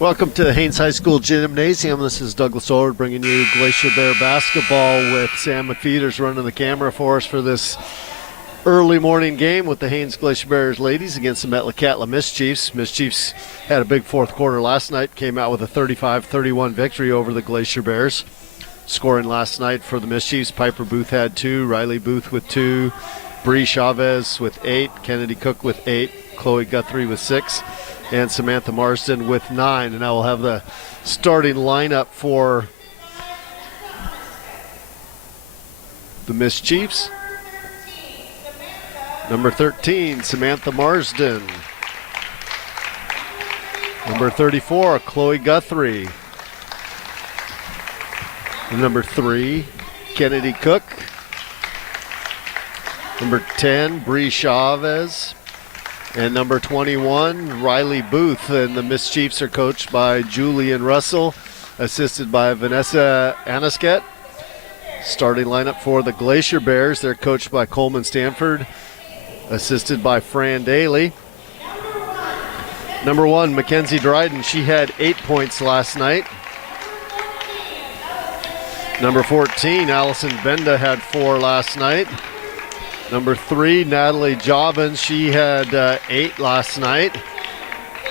Welcome to the Haines High School Gymnasium. This is Douglas Ord bringing you Glacier Bear basketball with Sam McFeeters running the camera for us for this early morning game with the Haines Glacier Bears ladies against the Metlakatla Mischiefs. Mischiefs had a big fourth quarter last night, came out with a 35-31 victory over the Glacier Bears. Scoring last night for the Mischiefs, Piper Booth had 2, Riley Booth with 2, Bree Chavez with 8, Kennedy Cook with 8, Chloe Guthrie with 6, and Samantha Marsden with 9. And now we'll have the starting lineup for the Mischiefs. Number 13, Samantha Marsden. Number 34, Chloe Guthrie. Number 3, Kennedy Cook. Number 10, Bree Chavez. And number 21, Riley Booth. And the Miss Chiefs are coached by Julian Russell, assisted by Vanessa Anisket. Starting lineup for the Glacier Bears, they're coached by Coleman Stanford, assisted by Fran Daly. Number 1, Mackenzie Dryden. She had 8 points last night. Number 14, Allison Benda had 4 last night. Number 3, Natalie Jobbins. She had 8 last night.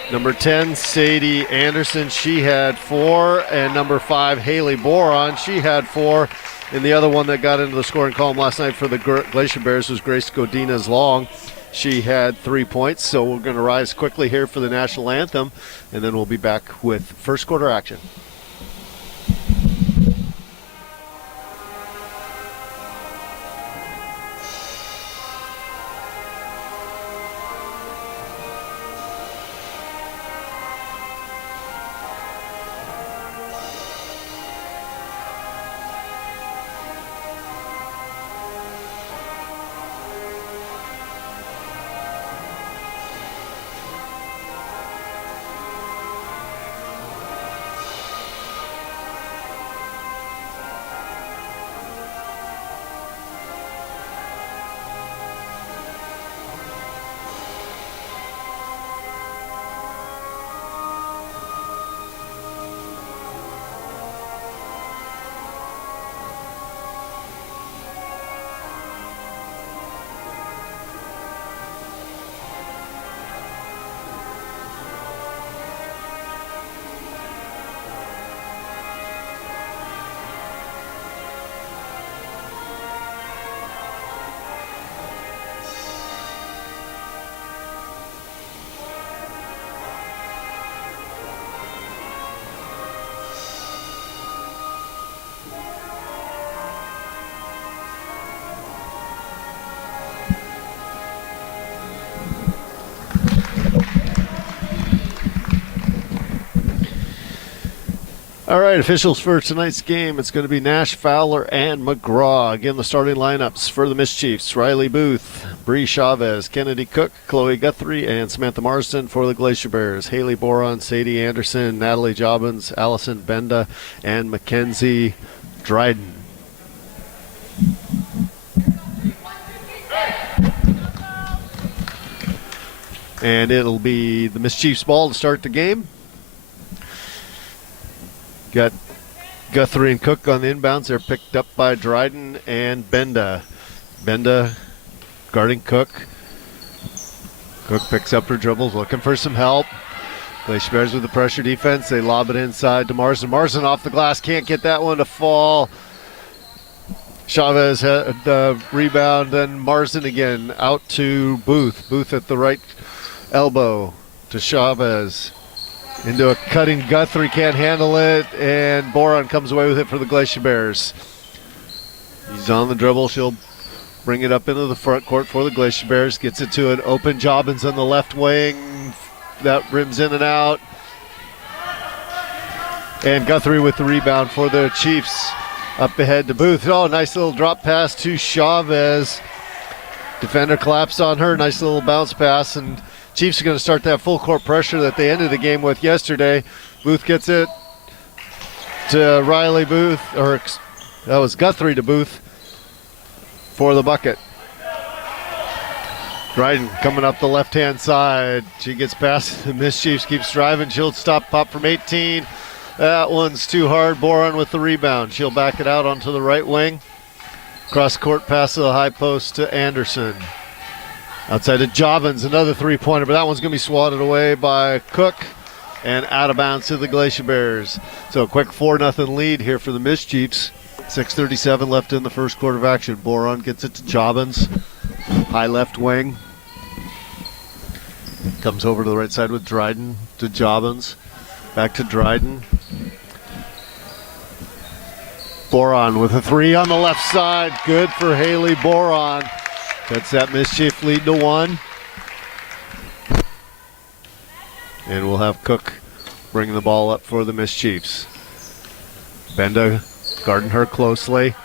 Number 10, Sadie Anderson. She had 4. And number 5, Haley Boron. She had 4. And the other one that got into the scoring column last night for the Glacier Bears was Grace Godinez Long. She had 3 points. So we're going to rise quickly here for the national anthem, and then we'll be back with first quarter action. All right, officials for tonight's game. It's going to be Nash, Fowler, and McGraw. Again, the starting lineups for the Miss Chiefs: Riley Booth, Bree Chavez, Kennedy Cook, Chloe Guthrie, and Samantha Marsden. For the Glacier Bears: Haley Boron, Sadie Anderson, Natalie Jobbins, Allison Benda, and Mackenzie Dryden. And it'll be the Miss Chiefs ball to start the game. Got Guthrie and Cook on the inbounds. They're picked up by Dryden and Benda. Benda guarding Cook. Cook picks up her dribbles, looking for some help. Glacier Bears with the pressure defense. They lob it inside to Marsden. Marsden off the glass, can't get that one to fall. Chavez had the rebound, then Marsden again out to Booth. Booth at the right elbow to Chavez. Into a cutting Guthrie, can't handle it, and Boron comes away with it for the Glacier Bears. He's on the dribble. She'll bring it up into the front court for the Glacier Bears. Gets it to an open Jobbins on the left wing. That rims in and out. And Guthrie with the rebound for the Chiefs. Up ahead to Booth. Oh, nice little drop pass to Chavez. Defender collapsed on her. Nice little bounce pass, and Chiefs are going to start that full court pressure that they ended the game with yesterday. Booth gets it to Riley Booth, or that was Guthrie to Booth for the bucket. Dryden coming up the left-hand side. She gets past the Miss Chiefs, keeps driving. She'll stop, pop from 18. That one's too hard. Boron with the rebound. She'll back it out onto the right wing. Cross court pass to the high post to Anderson. Outside to Jobbins, another three-pointer, but that one's going to be swatted away by Cook and out of bounds to the Glacier Bears. So a quick 4-0 lead here for the Miss Chiefs. 6:37 left in the first quarter of action. Boron gets it to Jobbins, high left wing. Comes over to the right side with Dryden to Jobbins. Back to Dryden. Boron with a three on the left side. Good for Haley Boron. Cuts that Miss Chief lead to 1. And we'll have Cook bringing the ball up for the Mischiefs. Benda guarding her closely.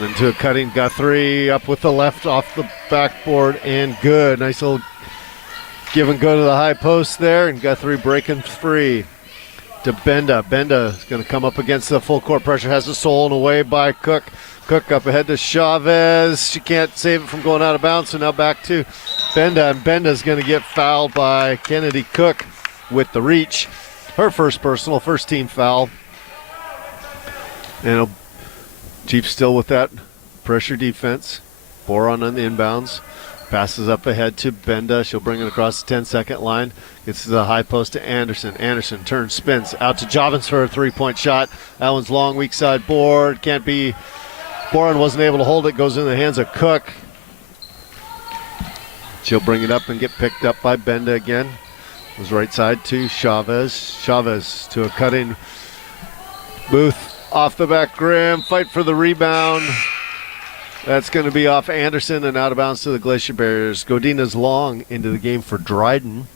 Into a cutting Guthrie, up with the left off the backboard, and good. Nice little give and go to the high post there, and Guthrie breaking free to Benda. Benda is going to come up against the full court pressure, has it stolen away by Cook. Cook up ahead to Chavez. She can't save it from going out of bounds, so now back to Benda, and Benda's going to get fouled by Kennedy Cook with the reach. Her first personal, first team foul. And Chiefs still with that pressure defense. Boron on the inbounds. Passes up ahead to Benda. She'll bring it across the 10-second line. Gets to the high post to Anderson. Anderson turns, spins. Out to Jobbins for a three-point shot. That one's long, weak side board. Can't be. Boron wasn't able to hold it. Goes in the hands of Cook. She'll bring it up and get picked up by Benda again. Goes right side to Chavez. Chavez to a cutting Booth. Off the back rim, fight for the rebound. That's going to be off Anderson and out of bounds to the Glacier Bears. Godina's long into the game for Dryden.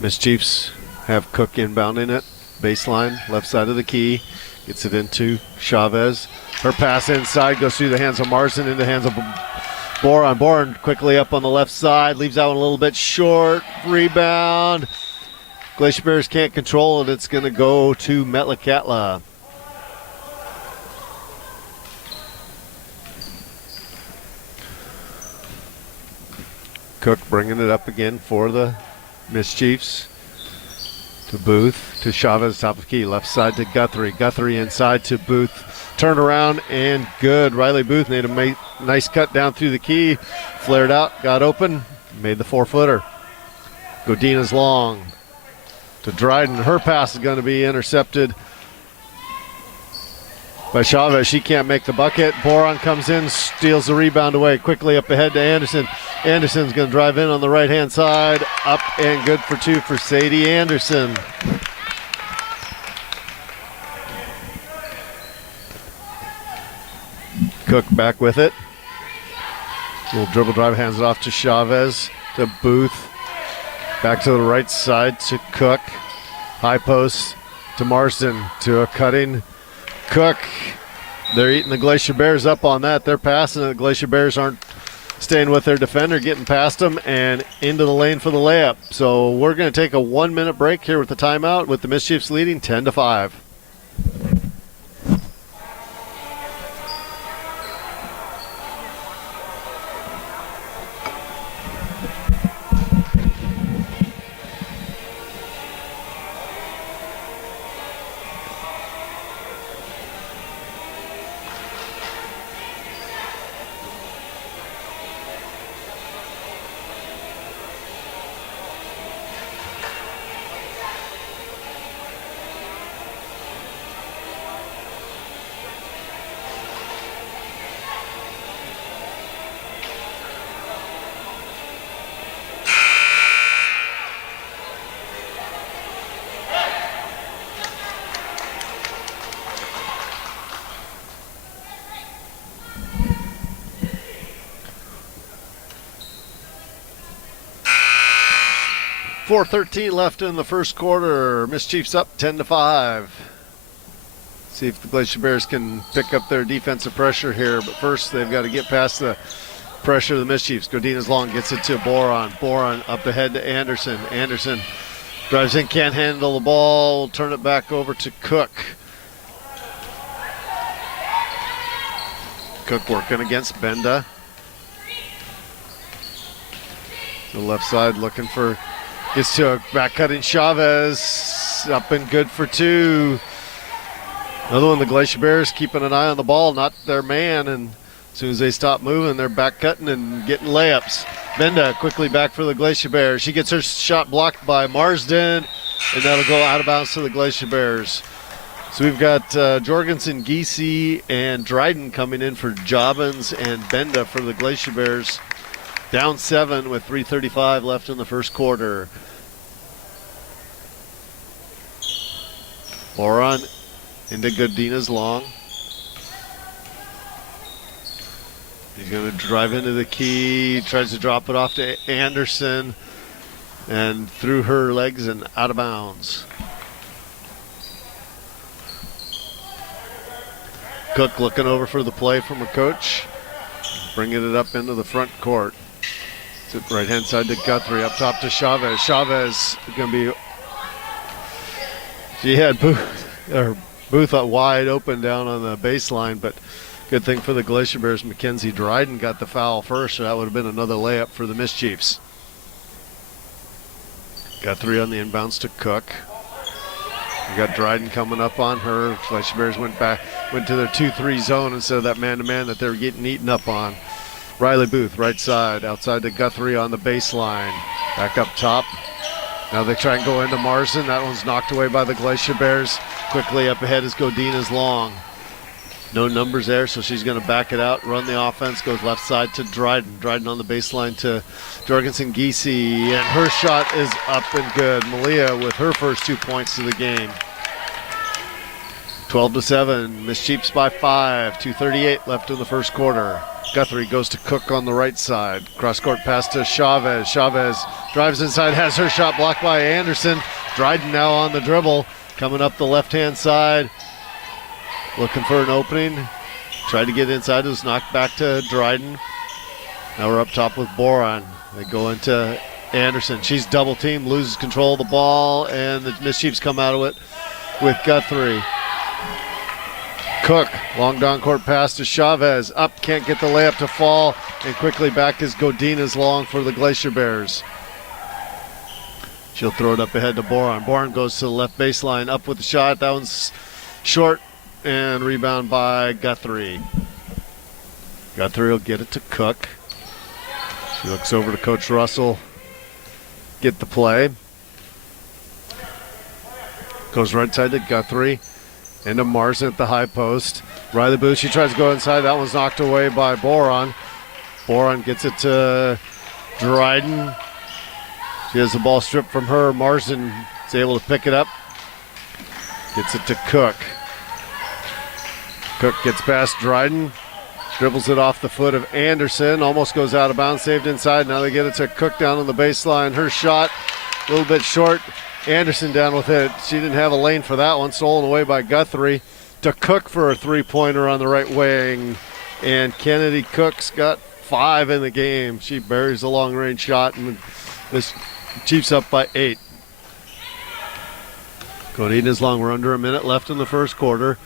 Mischiefs have Cook inbounding it. Baseline, left side of the key. Gets it into Chavez. Her pass inside goes through the hands of Marsden into the hands of Boron. Boron quickly up on the left side. Leaves that one a little bit short. Rebound. Glacier Bears can't control it. It's going to go to Metlakatla. Cook bringing it up again for the Mischiefs. To Booth, to Chavez, top of the key. Left side to Guthrie. Guthrie inside to Booth. Turn around and good. Riley Booth made a nice cut down through the key. Flared out, got open, made the 4-footer. Godina's long. To Dryden. Her pass is going to be intercepted by Chavez. She can't make the bucket. Boron comes in, steals the rebound away. Quickly up ahead to Anderson. Anderson's going to drive in on the right-hand side. Up and good for two for Sadie Anderson. Cook back with it. Little dribble drive, hands it off to Chavez. To Booth. Back to the right side to Cook. High post to Marsden. To a cutting Cook. They're eating the Glacier Bears up on that. They're passing it. The Glacier Bears aren't staying with their defender, getting past them and into the lane for the layup. So we're going to take a 1-minute break here with the timeout, with the Mischiefs leading 10-5. 4:13 left in the first quarter. Mischiefs up 10-5. See if the Glacier Bears can pick up their defensive pressure here. But first, they've got to get past the pressure of the Mischiefs. Godina's long gets it to Boron. Boron up ahead to Anderson. Anderson drives in, can't handle the ball. Turn it back over to Cook. Cook working against Benda. The left side looking for, gets to a back cutting Chavez. Up and good for two. Another one, the Glacier Bears keeping an eye on the ball, not their man, and as soon as they stop moving, they're back cutting and getting layups. Benda quickly back for the Glacier Bears. She gets her shot blocked by Marsden, and that'll go out of bounds to the Glacier Bears. So we've got Jorgensen, Giese, and Dryden coming in for Jobbins and Benda for the Glacier Bears. Down 7 with 3:35 left in the first quarter. Boron into Godina's long. He's going to drive into the key, tries to drop it off to Anderson. and through her legs and out of bounds. Cook looking over for the play from her coach, bringing it up into the front court. Right hand side to Guthrie, up top to Chavez. Chavez going to be, she had Booth wide open down on the baseline, but good thing for the Glacier Bears, Mackenzie Dryden got the foul first, so that would have been another layup for the Mischiefs. Guthrie on the inbounds to Cook. We got Dryden coming up on her. Glacier Bears went to their 2-3 zone instead of that man-to-man that they were getting eaten up on. Riley Booth, right side, outside to Guthrie on the baseline. Back up top. Now they try and go into Marsden. That one's knocked away by the Glacier Bears. Quickly up ahead is Godina's long. No numbers there, so she's going to back it out, run the offense, goes left side to Dryden. Dryden on the baseline to Jorgensen Giese, and her shot is up and good. Malia with her first 2 points of the game. 12-7, Mischiefs by 5, 2:38 left in the first quarter. Guthrie goes to Cook on the right side. Cross-court pass to Chavez. Chavez drives inside, has her shot blocked by Anderson. Dryden now on the dribble, coming up the left-hand side. Looking for an opening. Tried to get inside, it was knocked back to Dryden. Now we're up top with Boron. They go into Anderson. She's double teamed, loses control of the ball, and the Mischiefs come out of it with Guthrie. Cook, long down court pass to Chavez. Up, can't get the layup to fall, and quickly back is Godina's long for the Glacier Bears. She'll throw it up ahead to Boron. Boron goes to the left baseline, up with the shot. That one's short, and rebound by Guthrie. Guthrie will get it to Cook. She looks over to Coach Russell. Get the play. Goes right side to Guthrie. Into Marsden at the high post. Riley Booth, she tries to go inside. That one's knocked away by Boron. Boron gets it to Dryden. She has the ball stripped from her. Marsden is able to pick it up. Gets it to Cook. Cook gets past Dryden. Dribbles it off the foot of Anderson. Almost goes out of bounds. Saved inside. Now they get it to Cook down on the baseline. Her shot a little bit short. Anderson down with it. She didn't have a lane for that one. Stolen away by Guthrie. To Cook for a three-pointer on the right wing. And Kennedy Cook's got 5 in the game. She buries a long-range shot, and this Chiefs up by 8. Godina's long. We're under a minute left in the first quarter.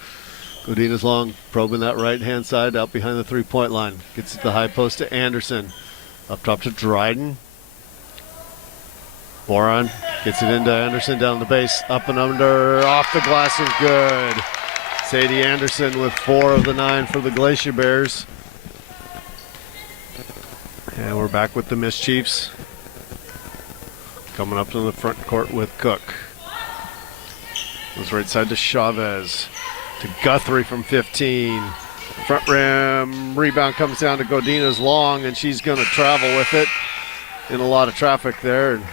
Godina's long, probing that right-hand side out behind the three-point line. Gets it to the high post to Anderson. Up top to Dryden. Boron gets it into Anderson down the base. Up and under, off the glass and good. Sadie Anderson with 4 of the 9 for the Glacier Bears. And we're back with the Mischiefs. Coming up to the front court with Cook. Goes right side to Chavez. To Guthrie from 15. Front rim, rebound comes down to Godina's long, and she's going to travel with it. In a lot of traffic there, and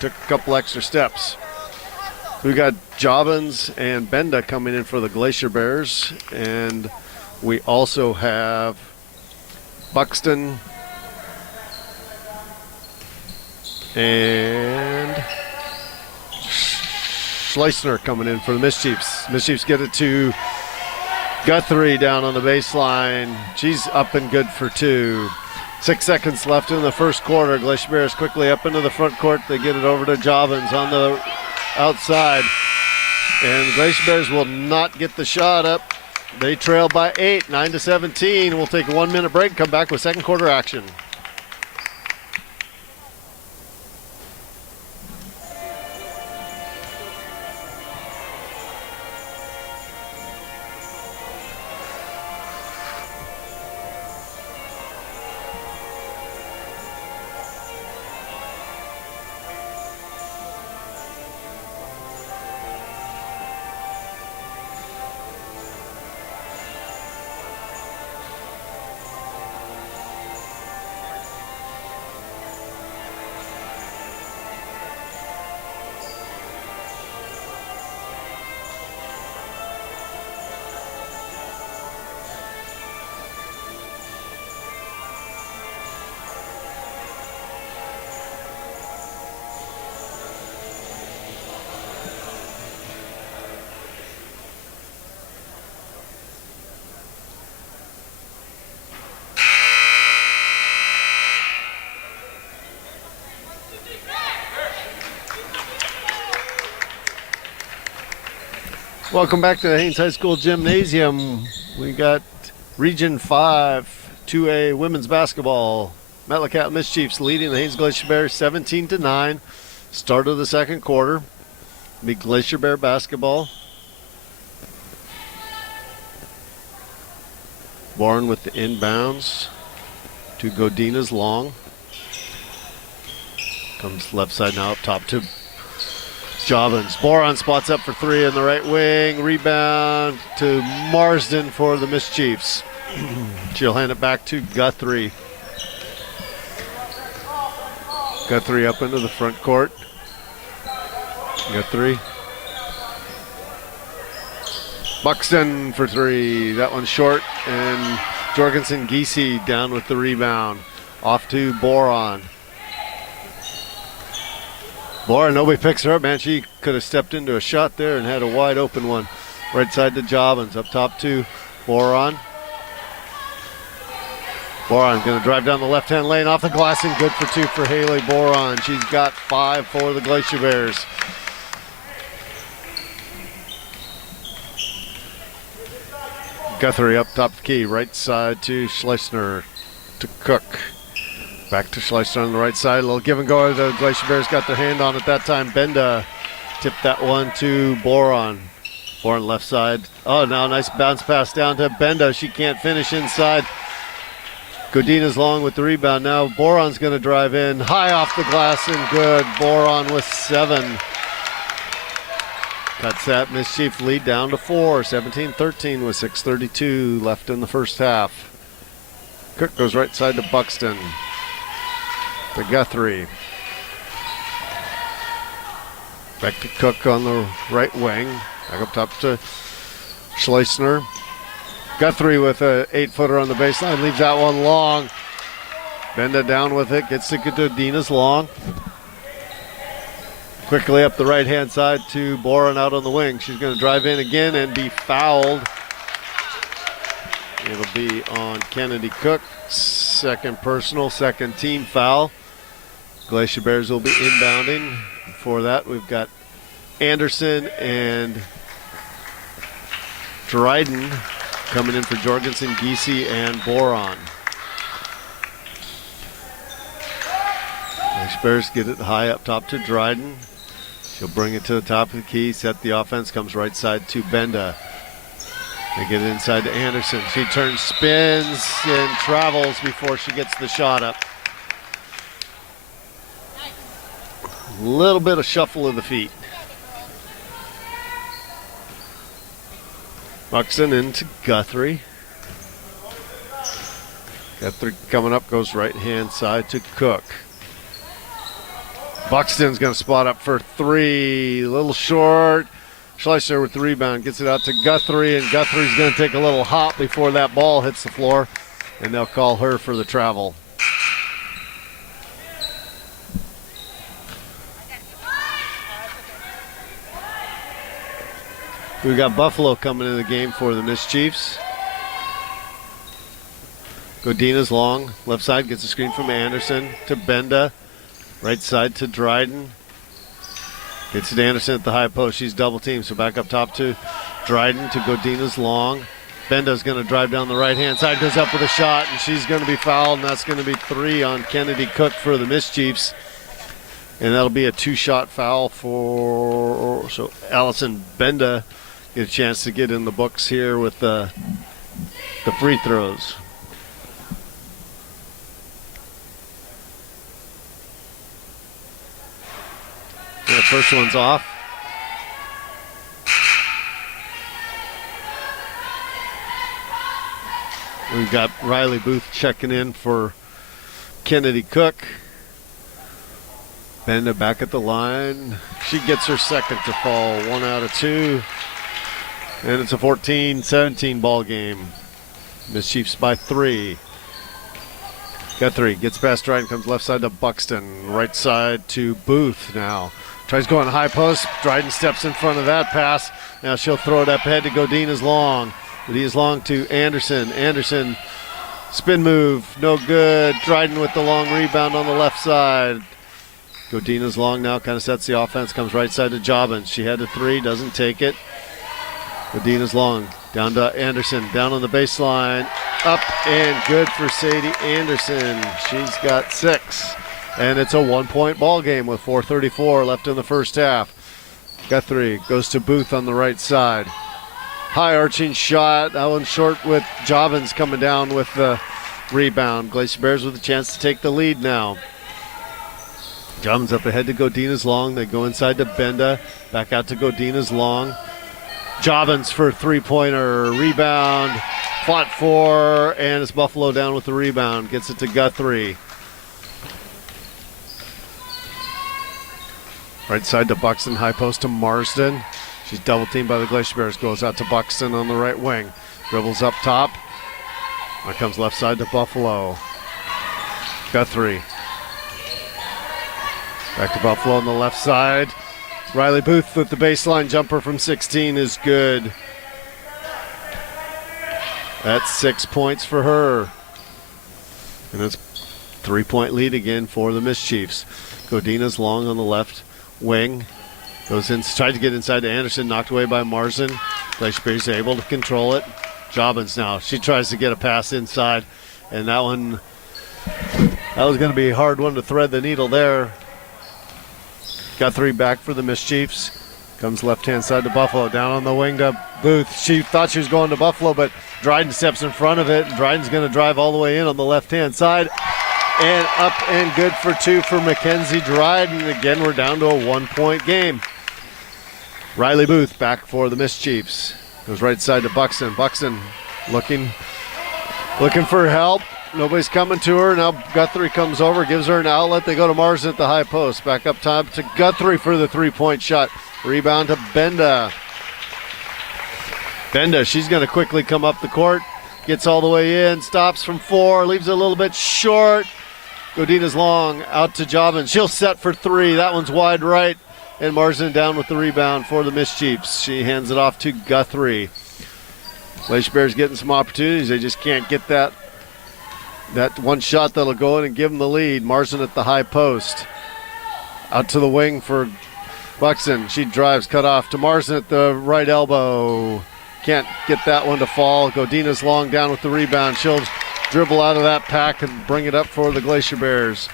took a couple extra steps. We got Jobbins and Benda coming in for the Glacier Bears, and we also have Buxton and Schleisner coming in for the Mischiefs. Mischiefs get it to Guthrie down on the baseline. She's up and good for 2. 6 seconds left in the first quarter. Glacier Bears quickly up into the front court. They get it over to Jobbins on the outside. And the Glacier Bears will not get the shot up. They trail by 8, 9-17. We'll take a 1-minute break and come back with second quarter action. Welcome back to the Haines High School Gymnasium. We got Region 5 2A women's basketball. Metlakatla Mischiefs leading the Haines Glacier Bears 17-9. Start of the second quarter. Meet Glacier Bear basketball. Bourne with the inbounds to Godina's long. Comes left side now up top to Jobbins. Boron spots up for three in the right wing. Rebound to Marsden for the Mischiefs. She'll hand it back to Guthrie. Guthrie up into the front court. Guthrie. Buxton for three. That one's short. And Jorgensen Giese down with the rebound. Off to Boron. Boron, nobody picks her up, man. She could have stepped into a shot there and had a wide open one. Right side to Jobbins. Up top to Boron. Boron going to drive down the left-hand lane off the glass and good for two for Haley Boron. She's got 5 for the Glacier Bears. Guthrie up top of the key. Right side to Schleissner. To Cook. Back to Schleissner on the right side. A little give and go. The Glacier Bears got their hand on it that time. Benda tipped that one to Boron. Boron left side. Oh, now nice bounce pass down to Benda. She can't finish inside. Godina's long with the rebound. Now Boron's going to drive in. High off the glass and good. Boron with 7. Cuts that Mischief lead down to 4. 17-13 with 6:32 left in the first half. Cook goes right side to Buxton. To Guthrie. Back to Cook on the right wing. Back up top to Schleissner. Guthrie with a 8-footer on the baseline. Leaves that one long. Benda down with it. Gets to Godina's long. Quickly up the right-hand side to Boron out on the wing. She's going to drive in again and be fouled. It'll be on Kennedy Cook. Second personal, second team foul. Glacier Bears will be inbounding. Before that, we've got Anderson and Dryden coming in for Jorgensen, Giese, and Boron. Glacier Bears get it high up top to Dryden. She'll bring it to the top of the key, set the offense, comes right side to Benda. They get it inside to Anderson. She turns, spins, and travels before she gets the shot up. A little bit of shuffle of the feet. Buxton into Guthrie. Guthrie coming up, goes right-hand side to Cook. Buxton's going to spot up for three. A little short. Schleissner with the rebound, gets it out to Guthrie, and Guthrie's going to take a little hop before that ball hits the floor, and they'll call her for the travel. We've got Buffalo coming into the game for the Mischiefs. Godina's long, left side, gets a screen from Anderson to Benda, right side to Dryden. Gets it to Anderson at the high post. She's double teamed, so back up top to Dryden to Godina's long. Benda's going to drive down the right-hand side, goes up with a shot, and she's going to be fouled, and that's going to be 3 on Kennedy Cook for the Mischiefs. And that'll be a 2-shot foul for, so Allison Benda get a chance to get in the books here with the free throws. The first one's off. We've got Riley Booth checking in for Kennedy Cook. Benda back at the line. She gets her second to fall. 1 out of 2. And it's a 14-17 ball game. Mischiefs by 3. Guthrie gets past Dryden, comes left side to Buxton. Right side to Booth now. Tries going high post. Dryden steps in front of that pass. Now she'll throw it up ahead to Godina's long. Godina's long to Anderson. Anderson, spin move, no good. Dryden with the long rebound on the left side. Godina's long now kind of sets the offense. Comes right side to Jobbins. She had a 3, doesn't take it. Medina's long, down to Anderson, down on the baseline, up and good for Sadie Anderson. She's got 6, and it's a 1-point ball game with 4:34 left in the first half. Guthrie goes to Booth on the right side. High arching shot, that one short with Jobbins coming down with the rebound. Glacier Bears with a chance to take the lead now. Jobbins up ahead to Godina's long. They go inside to Benda, back out to Godina's long. Jobbins for a three-pointer, rebound, fought for, and it's Buffalo down with the rebound. Gets it to Guthrie. Right side to Buxton, high post to Marsden. She's double teamed by the Glacier Bears, goes out to Buxton on the right wing. Dribbles up top. There comes left side to Buffalo. Guthrie. Back to Buffalo on the left side. Riley Booth with the baseline jumper from 16 is good. That's 6 points for her. And it's 3-point lead again for the Mischiefs. Godina's long on the left wing. Goes in, tried to get inside to Anderson, knocked away by Marsden. Glacier Bears able to control it. Jobbins now. She tries to get a pass inside, and that was going to be a hard one to thread the needle there. Guthrie back for the Mischiefs. Comes left-hand side to Buffalo. Down on the wing to Booth. She thought she was going to Buffalo, but Dryden steps in front of it. Dryden's going to drive all the way in on the left-hand side. And up and good for 2 for Mackenzie Dryden. Again, we're down to a 1-point game. Riley Booth back for the Mischiefs. Goes right side to Buxton. Buxton looking for help. Nobody's coming to her. Now Guthrie comes over, gives her an outlet. They go to Marsden at the high post. Back up top to Guthrie for the 3-point shot. Rebound to Benda. Benda, she's going to quickly come up the court. Gets all the way in, stops from 4, leaves it a little bit short. Godina's long, out to Jobbins. She'll set for 3. That one's wide right. And Marsden down with the rebound for the Mischiefs. She hands it off to Guthrie. Glacier Bears getting some opportunities. They just can't get that one shot that'll go in and give them the lead. Marsden at the high post. Out to the wing for Buxton. She drives, cut off to Marsden at the right elbow. Can't get that one to fall. Godina's long down with the rebound. She'll dribble out of that pack and bring it up for the Glacier Bears.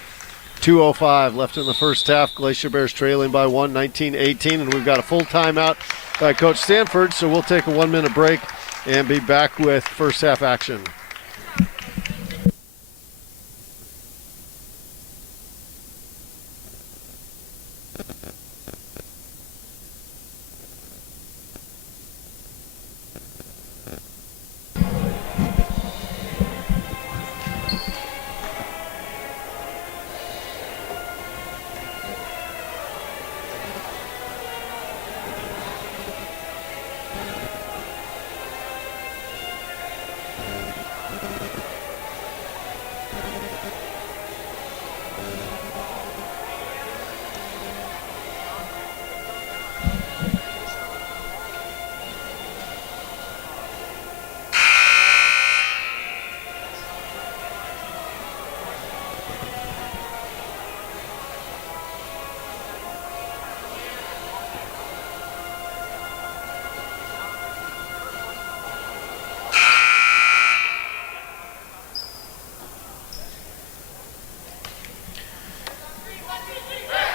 2:05 left in the first half. Glacier Bears trailing by 1, 19-18, and we've got a full timeout by Coach Stanford, so we'll take a 1-minute break and be back with first half action.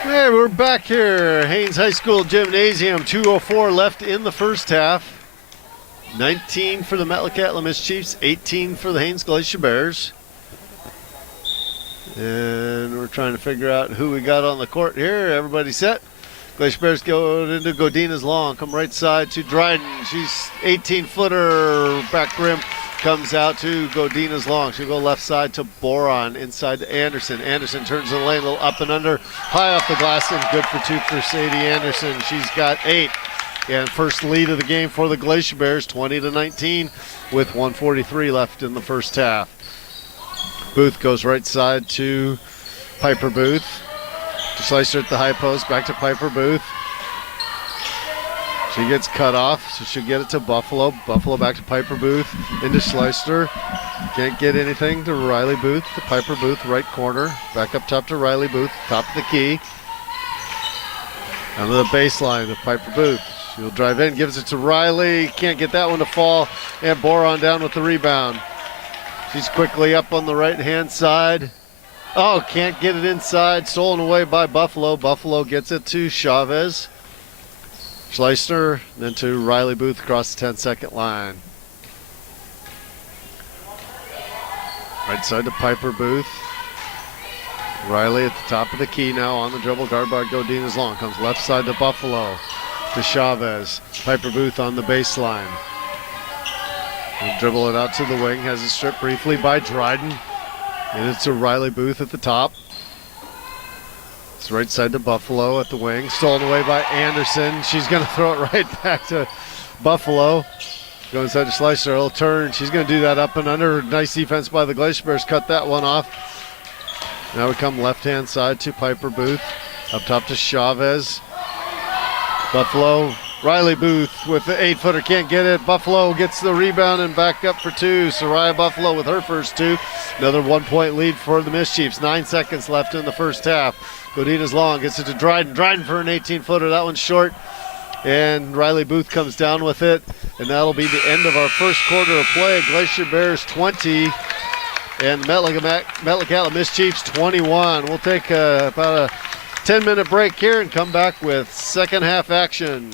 Hey, we're back here. Haines High School Gymnasium, 2:04 left in the first half. 19 for the Metlakatla Mischiefs, 18 for the Haines Glacier Bears. And we're trying to figure out who we got on the court here. Everybody set. Glacier Bears go into Godina's long. Come right side to Dryden. She's 18-footer, back rim. Comes out to Godina's long. She'll go left side to Boron, inside to Anderson. Anderson turns the lane, a little up and under, high off the glass, and good for 2 for Sadie Anderson. She's got 8. And first lead of the game for the Glacier Bears, 20-19, with 1:43 left in the first half. Booth goes right side to Piper Booth. To Slicer at the high post, back to Piper Booth. She gets cut off, so she'll get it to Buffalo. Buffalo back to Piper Booth, into Schleister. Can't get anything to Riley Booth, to Piper Booth, right corner. Back up top to Riley Booth, top of the key. Under the baseline of Piper Booth. She'll drive in, gives it to Riley. Can't get that one to fall. And Boron down with the rebound. She's quickly up on the right-hand side. Oh, can't get it inside. Stolen away by Buffalo. Buffalo gets it to Chavez. Schleister, then to Riley Booth across the 10-second line. Right side to Piper Booth. Riley at the top of the key now on the dribble. Guard by Godinez long. Comes left side to Buffalo. To Chavez. Piper Booth on the baseline. Will dribble it out to the wing. Has it stripped briefly by Dryden. And it's to Riley Booth at the top. It's right side to Buffalo at the wing. Stolen away by Anderson. She's going to throw it right back to Buffalo. Go inside to Schleicher. A little turn. She's going to do that up and under. Nice defense by the Glacier Bears. Cut that one off. Now we come left-hand side to Piper Booth. Up top to Chavez. Buffalo. Riley Booth with the 8-footer. Can't get it. Buffalo gets the rebound and back up for two. Soraya Buffalo with her first two. Another 1-point lead for the Mischiefs. 9 seconds left in the first half. Godinez long gets it to Dryden. Dryden for an 18-footer. That one's short. And Riley Booth comes down with it. And that'll be the end of our first quarter of play. Glacier Bears 20 and Metlakatla Mischiefs 21. We'll take about a 10-minute break here and come back with second half action.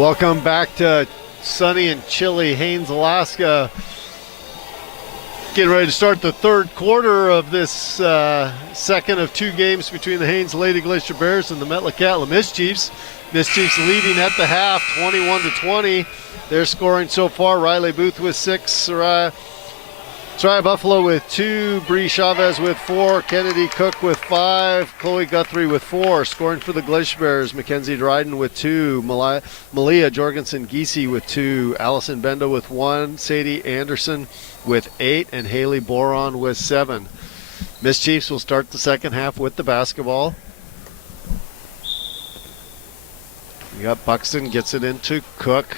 Welcome back to sunny and chilly Haines, Alaska. Getting ready to start the third quarter of this second of two games between the Haines Lady Glacier Bears and the Metlakatla Mischiefs. Mischiefs leading at the half, 21-20. They're scoring so far. Riley Booth with 6, Soraya Buffalo with 2, Bree Chavez with 4, Kennedy Cook with 5, Chloe Guthrie with 4. Scoring for the Glacier Bears, Mackenzie Dryden with 2, Malia Jorgensen-Giese with 2, Allison Benda with 1, Sadie Anderson with 8, and Haley Boron with 7. Mischiefs will start the second half with the basketball. You got Buxton, gets it into Cook.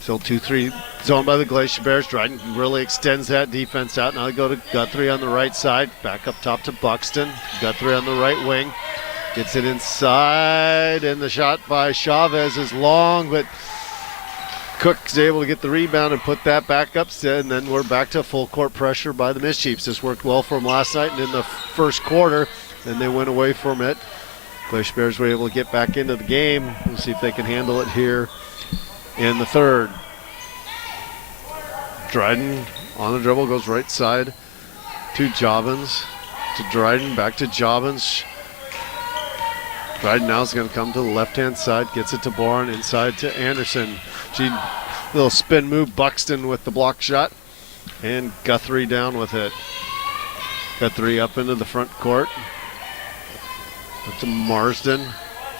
Still 2-3 zone by the Glacier Bears. Dryden really extends that defense out. Now they go to Guthrie on the right side. Back up top to Buxton. Guthrie on the right wing. Gets it inside, and the shot by Chavez is long, but Cook's able to get the rebound and put that back up. And then we're back to full court pressure by the Mischiefs. This worked well for them last night and in the first quarter. Then they went away from it. Glacier Bears were able to get back into the game. We'll see if they can handle it here in the third. Dryden on the dribble, goes right side to Jobbins, to Dryden, back to Jobbins. Dryden now is going to come to the left-hand side, gets it to Bourne, inside to Anderson. Little spin move, Buxton with the block shot, and Guthrie down with it. Guthrie up into the front court. Up to Marsden.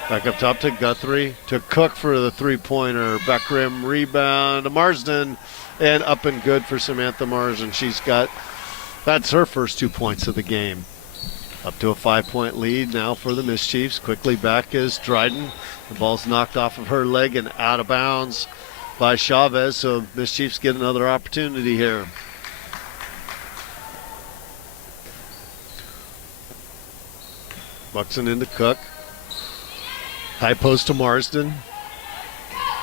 Back up top to Guthrie, to Cook for the three-pointer. Back rim rebound to Marsden, and up and good for Samantha Marsden. That's her first 2 points of the game. Up to a 5-point lead now for the Mischiefs. Quickly back is Dryden. The ball's knocked off of her leg and out of bounds by Chavez, so Mischiefs get another opportunity here. Buxton into Cook. High post to Marsden.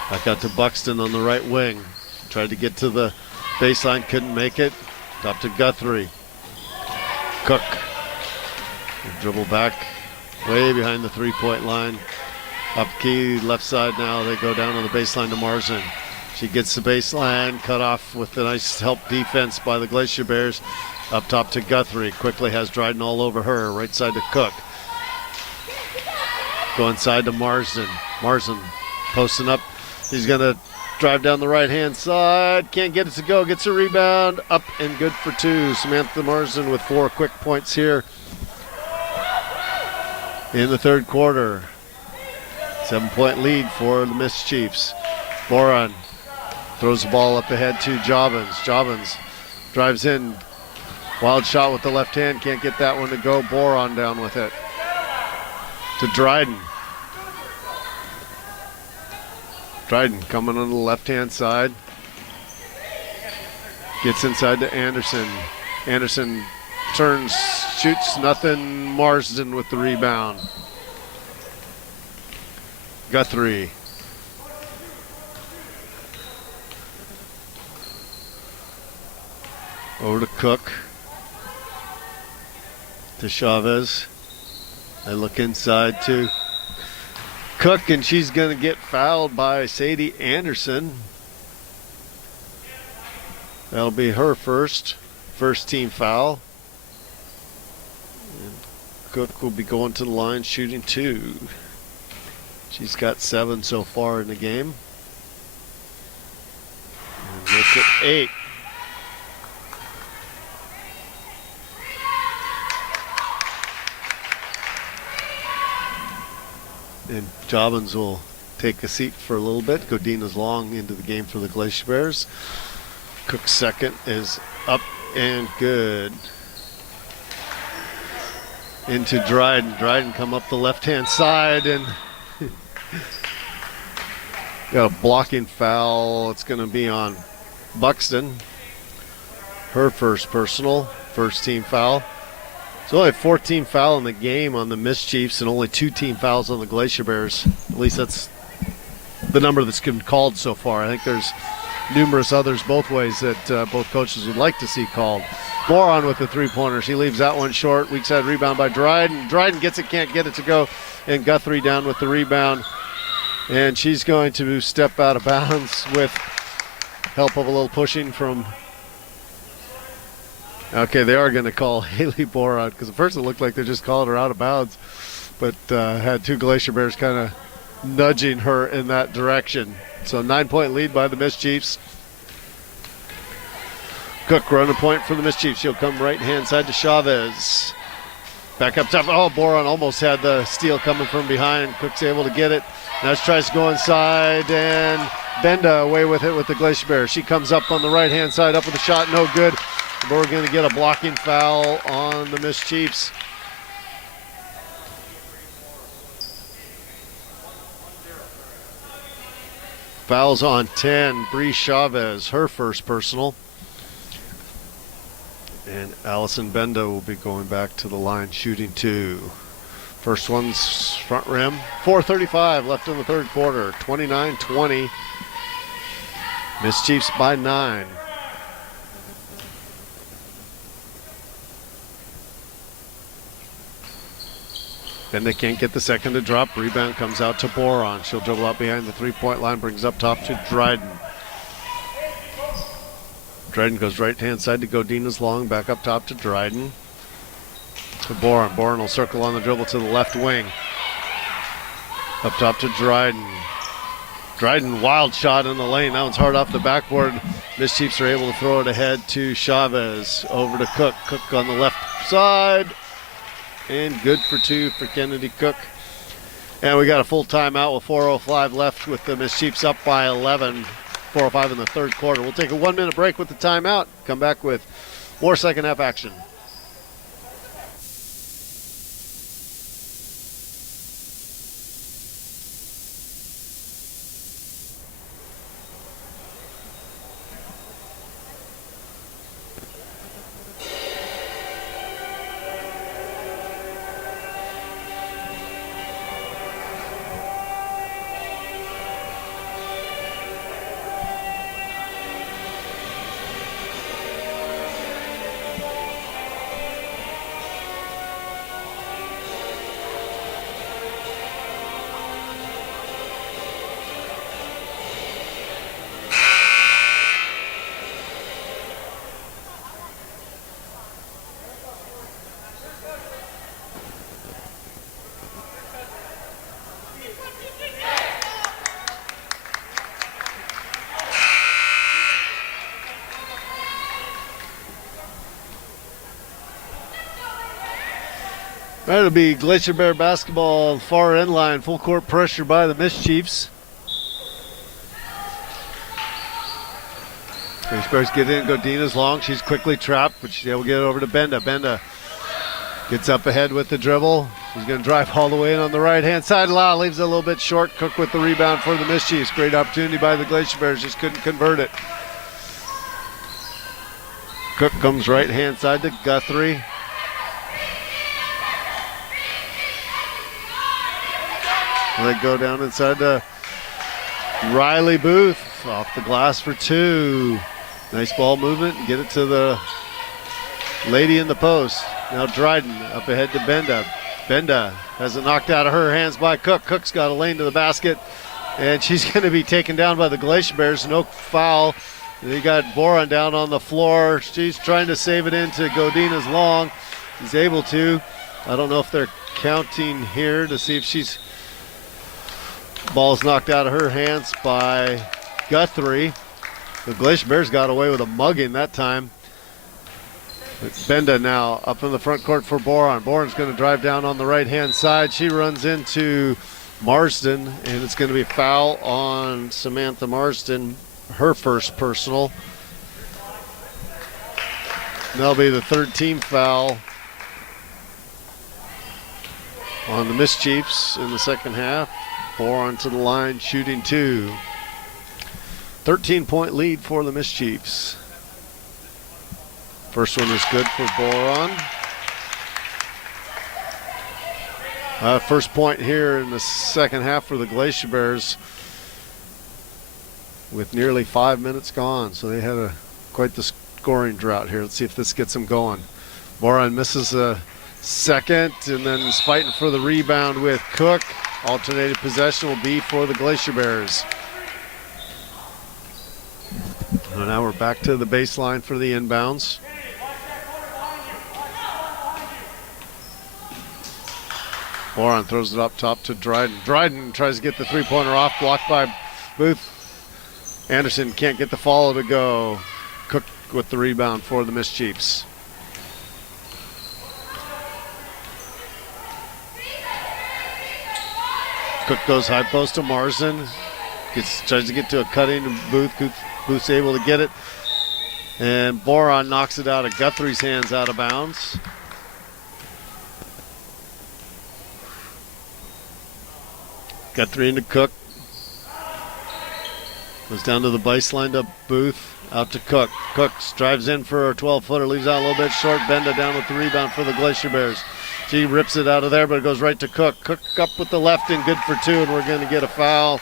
Back out to Buxton on the right wing. Tried to get to the baseline, couldn't make it. Up to Guthrie. Cook. Dribble back way behind the three-point line. Up key, left side now. They go down on the baseline to Marsden. She gets the baseline, cut off with a nice help defense by the Glacier Bears. Up top to Guthrie. Quickly has Dryden all over her. Right side to Cook. Go inside to Marsden. Marsden posting up. He's going to drive down the right-hand side. Can't get it to go. Gets a rebound. Up and good for 2. Samantha Marsden with 4 quick points here in the third quarter. 7-point lead for the Mischiefs. Boron throws the ball up ahead to Jobbins. Jobbins drives in. Wild shot with the left hand. Can't get that one to go. Boron down with it. To Dryden. Dryden coming on the left-hand side. Gets inside to Anderson. Anderson turns, shoots nothing. Marsden with the rebound. Guthrie. Over to Cook. To Chavez. I look inside to Cook, and she's going to get fouled by Sadie Anderson. That'll be her first team foul. And Cook will be going to the line shooting 2. She's got 7 so far in the game. And makes it 8. And Jobbins will take a seat for a little bit. Godina's long into the game for the Glacier Bears. Cook's second is up and good. Into Dryden. Dryden come up the left-hand side and got a blocking foul. It's going to be on Buxton. Her first personal, first team foul. It's only a 14 foul in the game on the Mischiefs and only 2 team fouls on the Glacier Bears. At least that's the number that's been called so far. I think there's numerous others both ways that both coaches would like to see called. Boron with the three-pointer. She leaves that one short. Weak side rebound by Dryden. Dryden gets it, can't get it to go. And Guthrie down with the rebound. And she's going to step out of bounds with help of a little pushing from... Okay, they are going to call Haley Boron, because at first it looked like they just called her out of bounds, but had two Glacier Bears kind of nudging her in that direction. So 9-point lead by the Mischiefs. Cook running point for the Mischiefs. She'll come right-hand side to Chavez. Back up top. Oh, Boron almost had the steal coming from behind. Cook's able to get it. Now she tries to go inside, and Benda away with it with the Glacier Bears. She comes up on the right-hand side, up with a shot, no good. But we're going to get a blocking foul on the Mischiefs. Fouls on 10. Bree Chavez, her first personal. And Allison Benda will be going back to the line, shooting 2. First one's front rim. 4:35 left in the third quarter. 29-20. Mischiefs by 9. Benda can't get the second to drop. Rebound comes out to Boron. She'll dribble out behind the three-point line, brings up top to Dryden. Dryden goes right-hand side to Godinez long, back up top to Dryden. To Boron. Boron will circle on the dribble to the left wing. Up top to Dryden. Dryden, wild shot in the lane. That one's hard off the backboard. Mischiefs are able to throw it ahead to Chavez. Over to Cook. Cook on the left side. And good for 2 for Kennedy Cook. And we got a full timeout with 4:05 left with the Mischiefs up by 11. 4:05 in the third quarter. We'll take a 1-minute break with the timeout. Come back with more second half action. That'll be Glacier Bear basketball, far end line, full court pressure by the Mischiefs. Glacier Bears get in, Godinez long. She's quickly trapped, but she's able to get it over to Benda. Benda gets up ahead with the dribble. She's going to drive all the way in on the right-hand side. Leaves it a little bit short. Cook with the rebound for the Mischiefs. Great opportunity by the Glacier Bears, just couldn't convert it. Cook comes right-hand side to Guthrie. They go down inside to Riley Booth. Off the glass for 2. Nice ball movement. Get it to the lady in the post. Now Dryden up ahead to Benda. Benda has it knocked out of her hands by Cook. Cook's got a lane to the basket. And she's going to be taken down by the Glacier Bears. No foul. They got Boron down on the floor. She's trying to save it into Godinez long. He's able to. I don't know if they're counting here to see if she's... Ball's knocked out of her hands by Guthrie. The Glacier Bears got away with a mugging that time. It's Benda now up in the front court for Boron. Boron's going to drive down on the right-hand side. She runs into Marsden, and it's going to be a foul on Samantha Marsden, her first personal. And that'll be the third team foul on the Mischiefs in the second half. Boron to the line, shooting 2. 13-point lead for the Mischiefs. First one is good for Boron. First point here in the second half for the Glacier Bears with nearly 5 minutes gone. So they had quite the scoring drought here. Let's see if this gets them going. Boron misses a second and then is fighting for the rebound with Cook. Alternated possession will be for the Glacier Bears. And now we're back to the baseline for the inbounds. Boron throws it up top to Dryden. Dryden tries to get the three-pointer off, blocked by Booth. Anderson can't get the follow to go. Cook with the rebound for the Mischiefs. Cook goes high post to Marsden. Tries to get to a cutting to Booth. Booth's able to get it. And Boron knocks it out of Guthrie's hands out of bounds. Guthrie into Cook. Goes down to the baseline to Booth. Out to Cook. Cook drives in for a 12-footer. Leaves out a little bit short. Benda down with the rebound for the Glacier Bears. She rips it out of there, but it goes right to Cook. Cook up with the left and good for two, and we're going to get a foul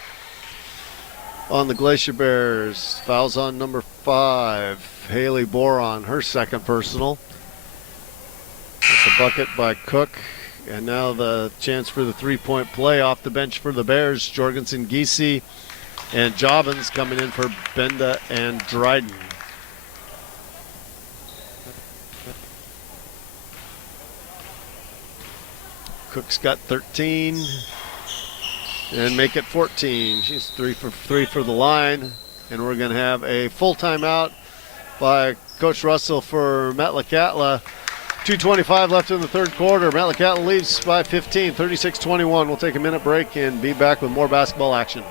on the Glacier Bears. Foul's on number 5, Haley Boron, her second personal. It's a bucket by Cook. And now the chance for the three-point play off the bench for the Bears. Jorgensen, Giese, and Jobbins coming in for Benda and Dryden. Cook's got 13 and make it 14. She's 3 for 3 for the line. And we're going to have a full timeout by Coach Russell for Metlakatla. 2:25 left in the third quarter. Metlakatla leads by 15, 36-21. We'll take a minute break and be back with more basketball action.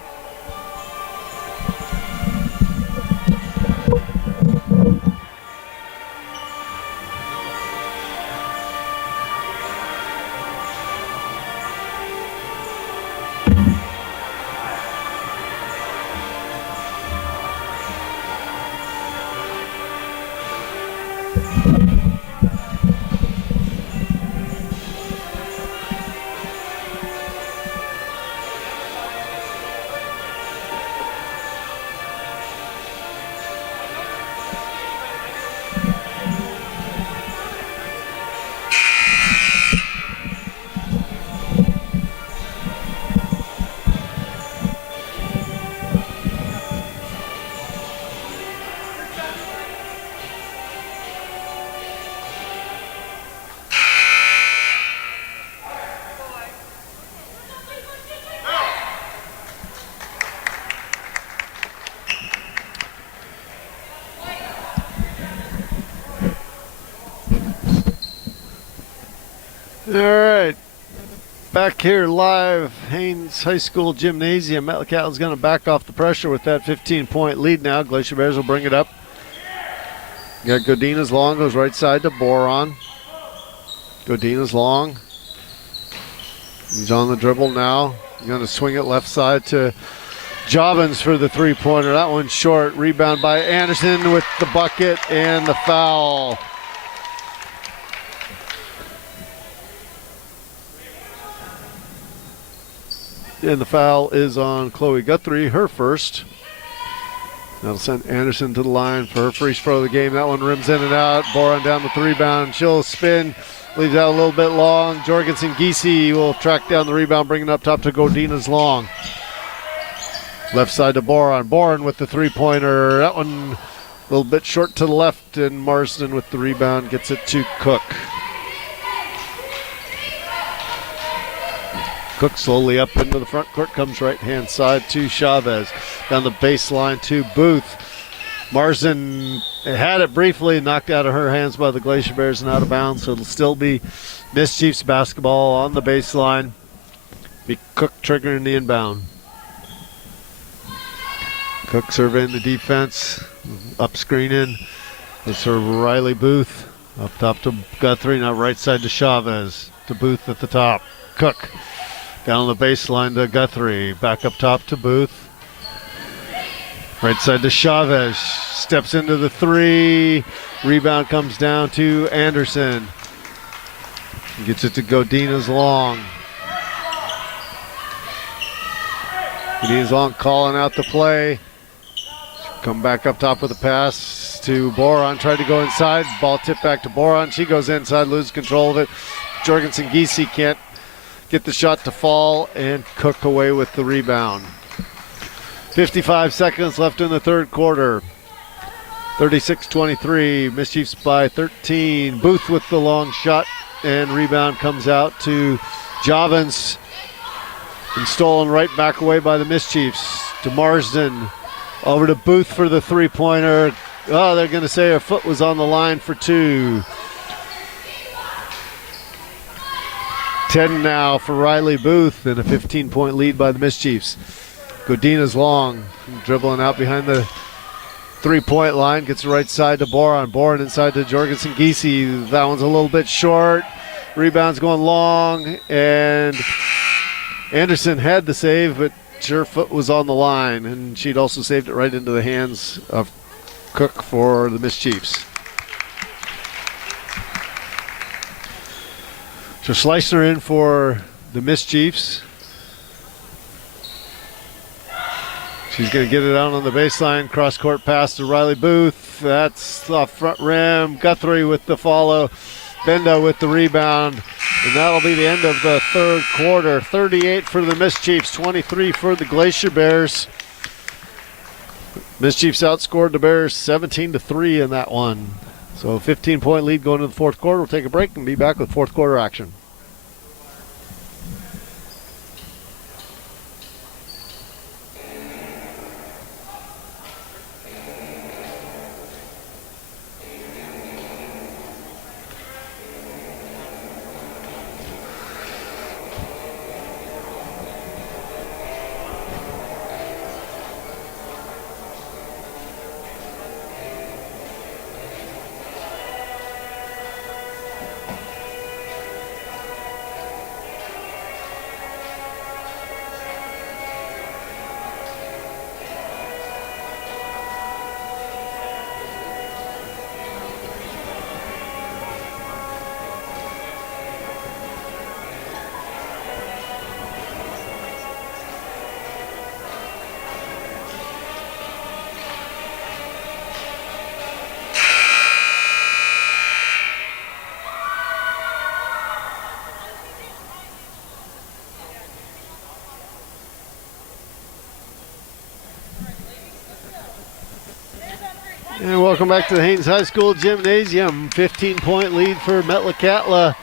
All right, back here live, Haines High School Gymnasium. Metlakatla's going to back off the pressure with that 15-point lead now. Glacier Bears will bring it up. Got Godinez long, goes right side to Boron. Godinez long. He's on the dribble now. He's going to swing it left side to Jobbins for the three-pointer. That one's short. Rebound by Anderson with the bucket and the foul. And the foul is on Chloe Guthrie, her first. That'll send Anderson to the line for her free throw of the game. That one rims in and out. Boron down with the rebound. She'll spin, leaves out a little bit long. Jorgensen Giese will track down the rebound, bring it up top to Godinez long. Left side to Boron. Boron with the three-pointer. That one a little bit short to the left, and Marsden with the rebound gets it to Cook. Cook slowly up into the front court, comes right-hand side to Chavez. Down the baseline to Booth. Marsden had it briefly, knocked out of her hands by the Glacier Bears and out of bounds, so it'll still be Mischiefs basketball on the baseline. Be Cook triggering the inbound. Cook surveying the defense, up screening. It's her Riley Booth. Up top to Guthrie, now right side to Chavez. To Booth at the top. Cook. Down the baseline to Guthrie. Back up top to Booth. Right side to Chavez. Steps into the three. Rebound comes down to Anderson. Gets it to Godinez long. Godinez long calling out the play. Come back up top with a pass to Boron. Tried to go inside. Ball tipped back to Boron. She goes inside, loses control of it. Jorgensen Giese can't get the shot to fall, and Cook away with the rebound. 55 seconds left in the third quarter. 36-23, Mischiefs by 13. Booth with the long shot, and rebound comes out to Jobbins. And stolen right back away by the Mischiefs. To Marsden. Over to Booth for the three-pointer. Oh, they're going to say her foot was on the line for two. 10 now for Riley Booth, and a 15-point lead by the Mischiefs. Godina's long, dribbling out behind the three-point line, gets the right side to Boron. Boron inside to Jorgensen Giese. That one's a little bit short. Rebound's going long, and Anderson had the save, but her foot was on the line, and she'd also saved it right into the hands of Cook for the Mischiefs. So Schleichner in for the Mischiefs. She's going to get it out on the baseline. Cross-court pass to Riley Booth. That's off front rim. Guthrie with the follow. Benda with the rebound. And that'll be the end of the third quarter. 38 for the Mischiefs, 23 for the Glacier Bears. Mischiefs outscored the Bears 17-3 in that one. So a 15-point lead going into the fourth quarter. We'll take a break and be back with fourth quarter action. And welcome back to the Haines High School Gymnasium. 15-point lead for Metlakatla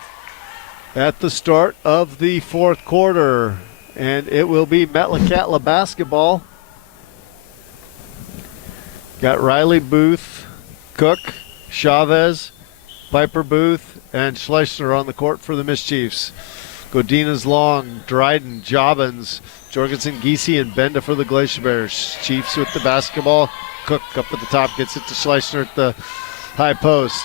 at the start of the fourth quarter. And it will be Metlakatla basketball. Got Riley Booth, Cook, Chavez, Piper Booth, and Schleichner on the court for the Mischiefs. Godina's long, Dryden, Jobbins, Jorgensen, Giese, and Benda for the Glacier Bears. Chiefs with the basketball. Cook up at the top, gets it to Schleichner at the high post.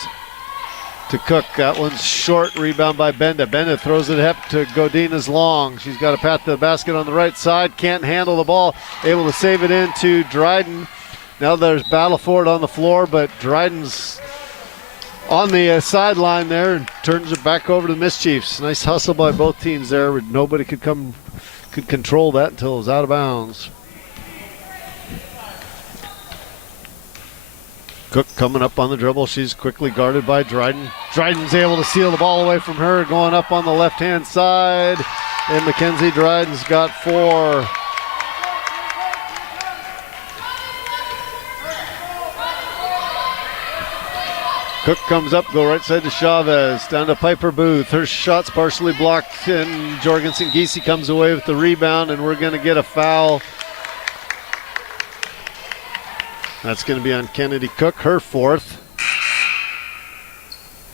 To Cook, that one's short, rebound by Benda. Benda throws it up to Godina's long. She's got a path to the basket on the right side, can't handle the ball, able to save it into Dryden. Now there's battle for it on the floor, but Dryden's on the sideline there and turns it back over to the Mischiefs. Nice hustle by both teams there. Nobody could control that until it was out of bounds. Cook coming up on the dribble. She's quickly guarded by Dryden. Dryden's able to steal the ball away from her, going up on the left-hand side. And Mackenzie Dryden's got 4. Cook comes up, go right side to Chavez, down to Piper Booth. Her shot's partially blocked, and Jorgensen Giese comes away with the rebound, and we're going to get a foul. That's going to be on Kennedy Cook, her 4th.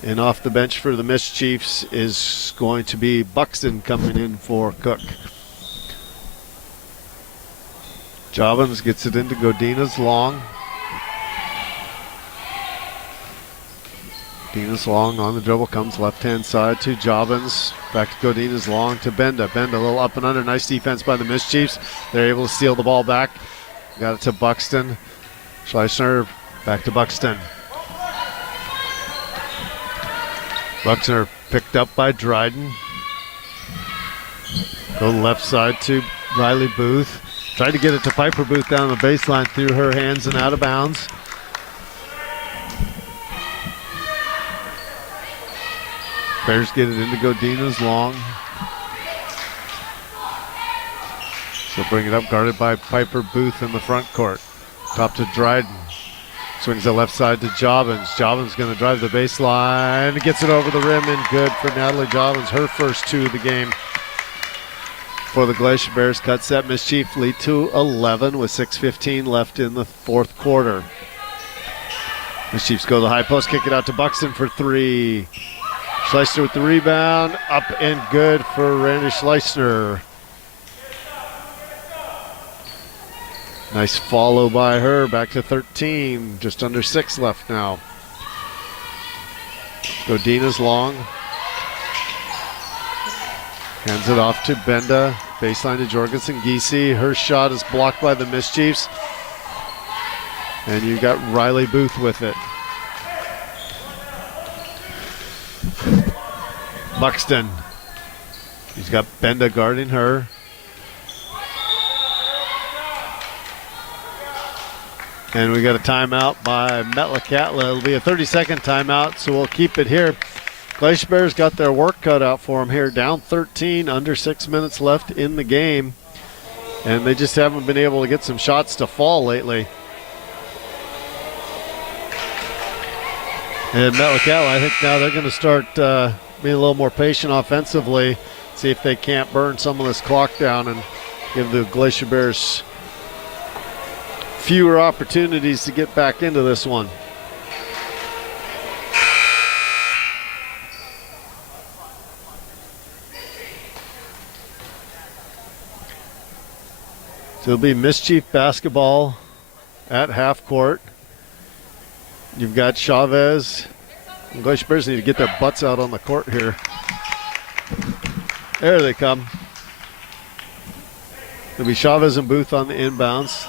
And off the bench for the Mischiefs is going to be Buxton coming in for Cook. Jobbins gets it into Godina's long. Godina's long on the dribble, comes left-hand side to Jobbins. Back to Godina's long to Benda. Benda a little up and under. Nice defense by the Mischiefs. They're able to steal the ball back. Got it to Buxton. Schleichner back to Buxton. Buxton picked up by Dryden. Go left side to Riley Booth. Tried to get it to Piper Booth down the baseline, through her hands and out of bounds. Bears get it into Godina's long. So bring it up, guarded by Piper Booth in the front court. Top to Dryden. Swings the left side to Jobbins. Jobbins going to drive the baseline. Gets it over the rim and good for Natalie Jobbins. Her first 2 of the game for the Glacier Bears. Cuts that Mischief lead to 11 with 6:15 left in the fourth quarter. Mischiefs go to the high post, kick it out to Buxton for 3. Schleissner with the rebound. Up and good for Randy Schleissner. Nice follow by her. Back to 13. Just under 6 left now. Godina's long. Hands it off to Benda. Baseline to Jorgensen Giese. Her shot is blocked by the Mischiefs. And you got Riley Booth with it. Buxton. He's got Benda guarding her. And we got a timeout by Metlakatla. It'll be a 30-second timeout, so we'll keep it here. Glacier Bears got their work cut out for them here. Down 13, under 6 minutes left in the game. And they just haven't been able to get some shots to fall lately. And Metlakatla, I think now they're going to start being a little more patient offensively, see if they can't burn some of this clock down and give the Glacier Bears fewer opportunities to get back into this one. So it'll be Mischief basketball at half court. You've got Chavez. And Glacier Bears need to get their butts out on the court here. There they come. It'll be Chavez and Booth on the inbounds.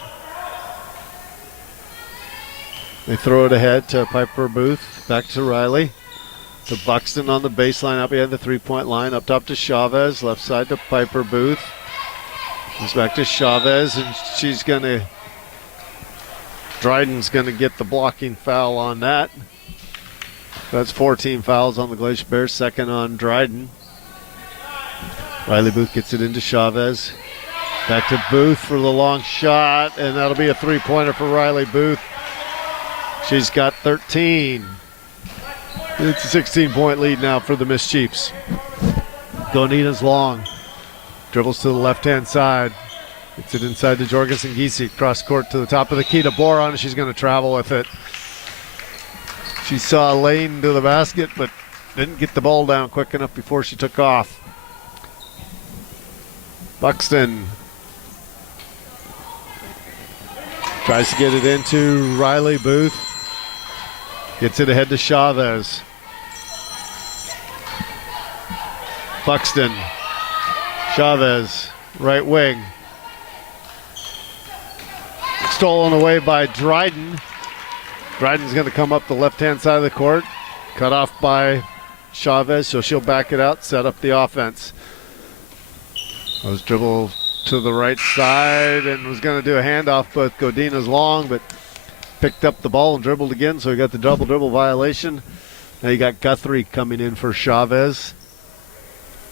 They throw it ahead to Piper Booth. Back to Riley. To Buxton on the baseline up behind the three-point line. Up top to Chavez. Left side to Piper Booth. Comes back to Chavez, and she's going to... Dryden's going to get the blocking foul on that. That's 14 fouls on the Glacier Bears, second on Dryden. Riley Booth gets it into Chavez. Back to Booth for the long shot, and that'll be a three-pointer for Riley Booth. She's got 13. It's a 16-point lead now for the Mischiefs. Gonita's long. Dribbles to the left-hand side. Gets it inside to Jorgensen Giese. Cross court to the top of the key to Boron. She's going to travel with it. She saw a lane to the basket, but didn't get the ball down quick enough before she took off. Buxton tries to get it into Riley Booth. Gets it ahead to Chavez. Buxton. Chavez, right wing. Stolen away by Dryden. Dryden's going to come up the left-hand side of the court. Cut off by Chavez, so she'll back it out, set up the offense. Was dribbled to the right side and was going to do a handoff, but Godina's long, but picked up the ball and dribbled again, so he got the double dribble violation. Now you got Guthrie coming in for Chavez.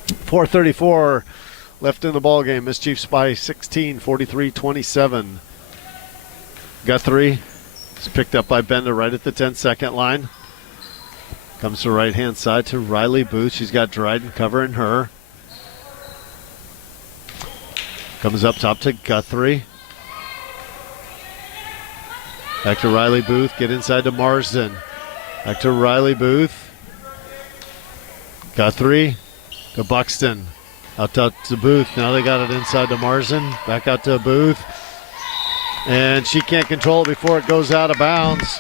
4:34 left in the ball game. Mischiefs by 16, 43-27. Guthrie is picked up by Bender right at the 10-second line. Comes to right-hand side to Riley Booth. She's got Dryden covering her. Comes up top to Guthrie. Back to Riley Booth. Get inside to Marsden. Back to Riley Booth. Guthrie to Buxton. Out to Booth. Now they got it inside to Marsden. Back out to Booth. And she can't control it before it goes out of bounds.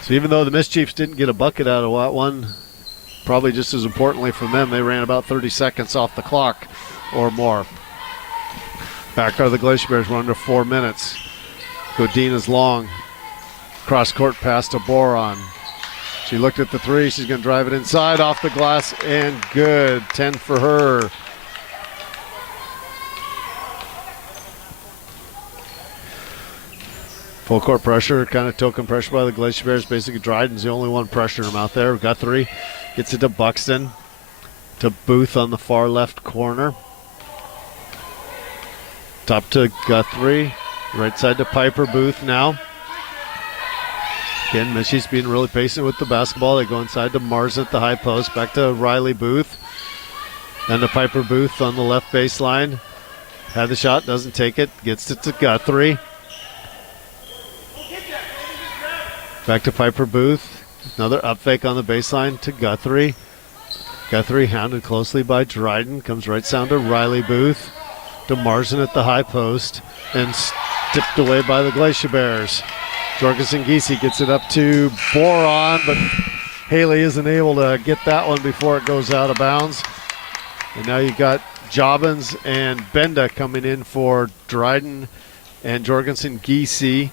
So even though the Mischiefs didn't get a bucket out of that one, probably just as importantly from them, they ran about 30 seconds off the clock or more. Back are the Glacier Bears. We're under 4 minutes. Godina's long. Cross court pass to Boron. She looked at the three. She's going to drive it inside, off the glass, and good. 10 for her. Full court pressure, kind of token pressure by the Glacier Bears. Basically, Dryden's the only one pressuring them out there. Guthrie gets it to Buxton. To Booth on the far left corner. Top to Guthrie. Right side to Piper Booth now. Again, Michie's being really patient with the basketball. They go inside to Mars at the high post. Back to Riley Booth. Then to Piper Booth on the left baseline. Had the shot, doesn't take it. Gets it to Guthrie. Back to Piper Booth. Another up fake on the baseline to Guthrie. Guthrie hounded closely by Dryden. Comes right down to Riley Booth. To Marzen at the high post. And tipped away by the Glacier Bears. Jorgensen Giese gets it up to Boron, but Haley isn't able to get that one before it goes out of bounds. And now you got Jobbins and Benda coming in for Dryden and Jorgensen Giese.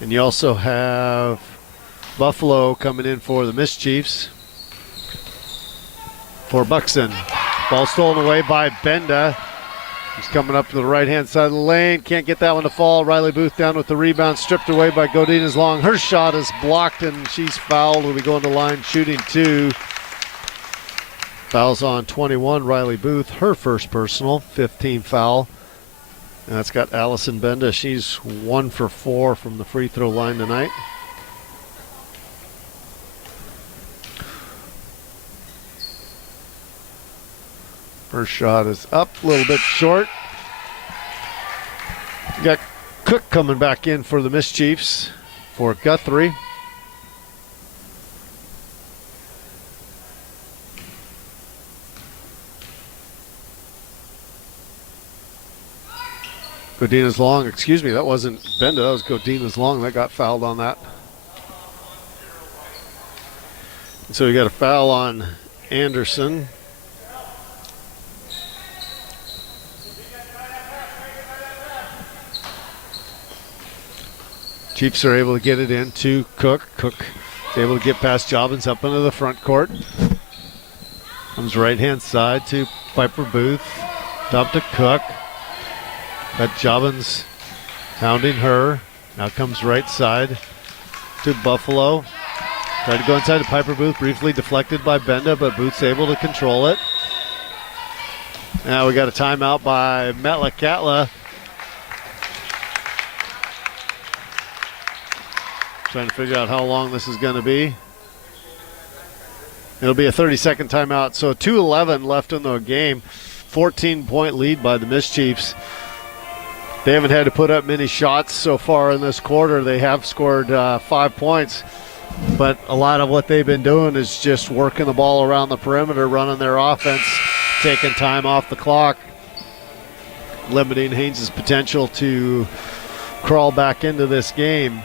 And you also have Buffalo coming in for the Mischiefs. For Buxton. Ball stolen away by Benda. He's coming up to the right-hand side of the lane. Can't get that one to fall. Riley Booth down with the rebound. Stripped away by Godinez Long. Her shot is blocked, and she's fouled. Will be going to line shooting 2. Fouls on 21. Riley Booth, her first personal. 15 foul. And that's got Allison Benda. She's 1 for 4 from the free throw line tonight. First shot is up, a little bit short. You got Cook coming back in for the Mischiefs for Guthrie. Godinez Long, excuse me, that wasn't Benda, that was Godinez Long that got fouled on that. And so we got a foul on Anderson. Chiefs are able to get it in to Cook. Cook is able to get past Jobbins up into the front court. Comes right-hand side to Piper Booth. Top to Cook. Got Jobbins hounding her. Now comes right side to Buffalo. Tried to go inside to Piper Booth. Briefly deflected by Benda, but Booth's able to control it. Now we got a timeout by Metlakatla. Trying to figure out how long this is going to be. It'll be a 30-second timeout. So 2:11 left in the game. 14-point lead by the Mischiefs. They haven't had to put up many shots so far in this quarter. They have scored 5 points. But a lot of what they've been doing is just working the ball around the perimeter, running their offense, taking time off the clock, limiting Haynes' potential to crawl back into this game.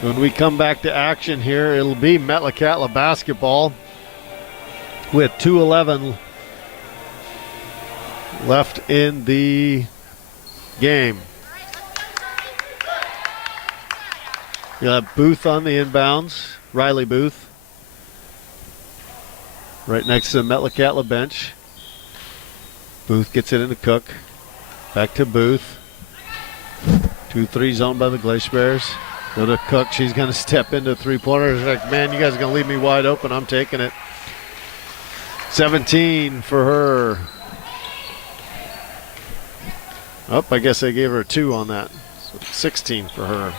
When we come back to action here, it'll be Metlakatla basketball with 2:11 left in the game. You have Booth on the inbounds, Riley Booth, right next to the Metlakatla bench. Booth gets it into Cook, back to Booth. 2-3 zone by the Glacier Bears. Go to Cook. She's going to step into three-pointer. She's like, man, you guys are going to leave me wide open. I'm taking it. 17 for her. Oh, I guess they gave her a 2 on that. So 16 for her.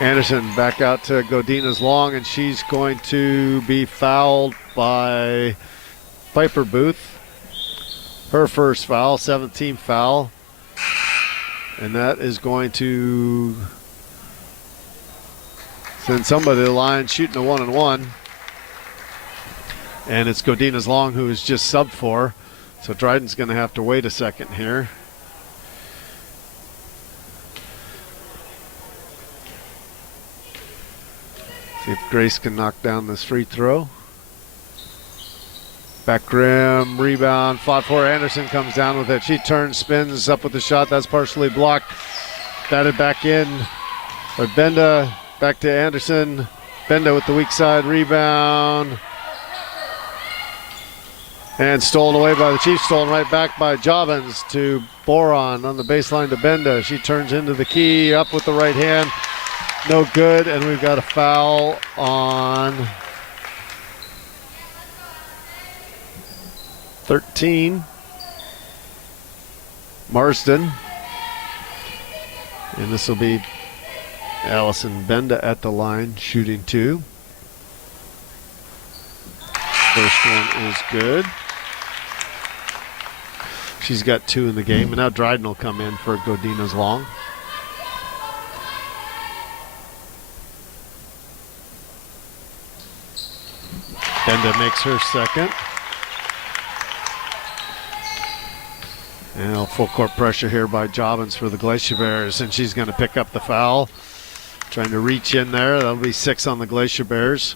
Anderson back out to Godinez Long, and she's going to be fouled by Piper Booth. Her first foul, 17th foul. And that is going to send somebody to the line shooting a 1-and-1. And it's Godinez Long who is just sub for. So Dryden's going to have to wait a second here. See if Grace can knock down this free throw. Back rim, rebound, fought for. Anderson comes down with it. She turns, spins up with the shot. That's partially blocked. Batted back in. But Benda back to Anderson. Benda with the weak side rebound. And stolen away by the Chiefs. Stolen right back by Jobbins to Boron on the baseline to Benda. She turns into the key, up with the right hand. No good, and we've got a foul on 13. Marsden. And this will be Allison Benda at the line, shooting 2. First one is good. She's got 2 in the game, and now Dryden will come in for Godina's long. Benda makes her second. And full court pressure here by Jobbins for the Glacier Bears, and she's going to pick up the foul. Trying to reach in there. That'll be 6 on the Glacier Bears.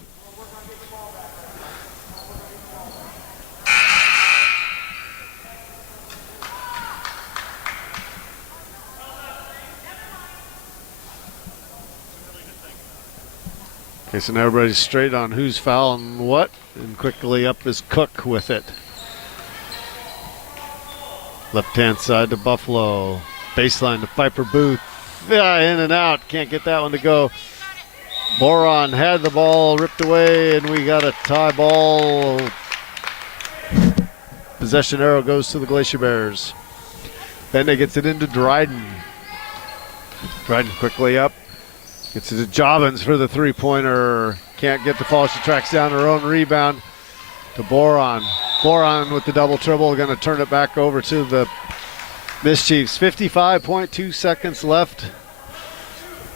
Okay, so now everybody's straight on who's fouling what, and quickly up is Cook with it. Left-hand side to Buffalo. Baseline to Piper Booth. Yeah, in and out. Can't get that one to go. Boron had the ball ripped away, and we got a tie ball. Possession arrow goes to the Glacier Bears. Benda gets it into Dryden. Dryden quickly up. Gets it to Jobbins for the three-pointer. Can't get the fall. She tracks down her own rebound to Boron. Boron with the double triple, going to turn it back over to the Mischiefs. 55.2 seconds left.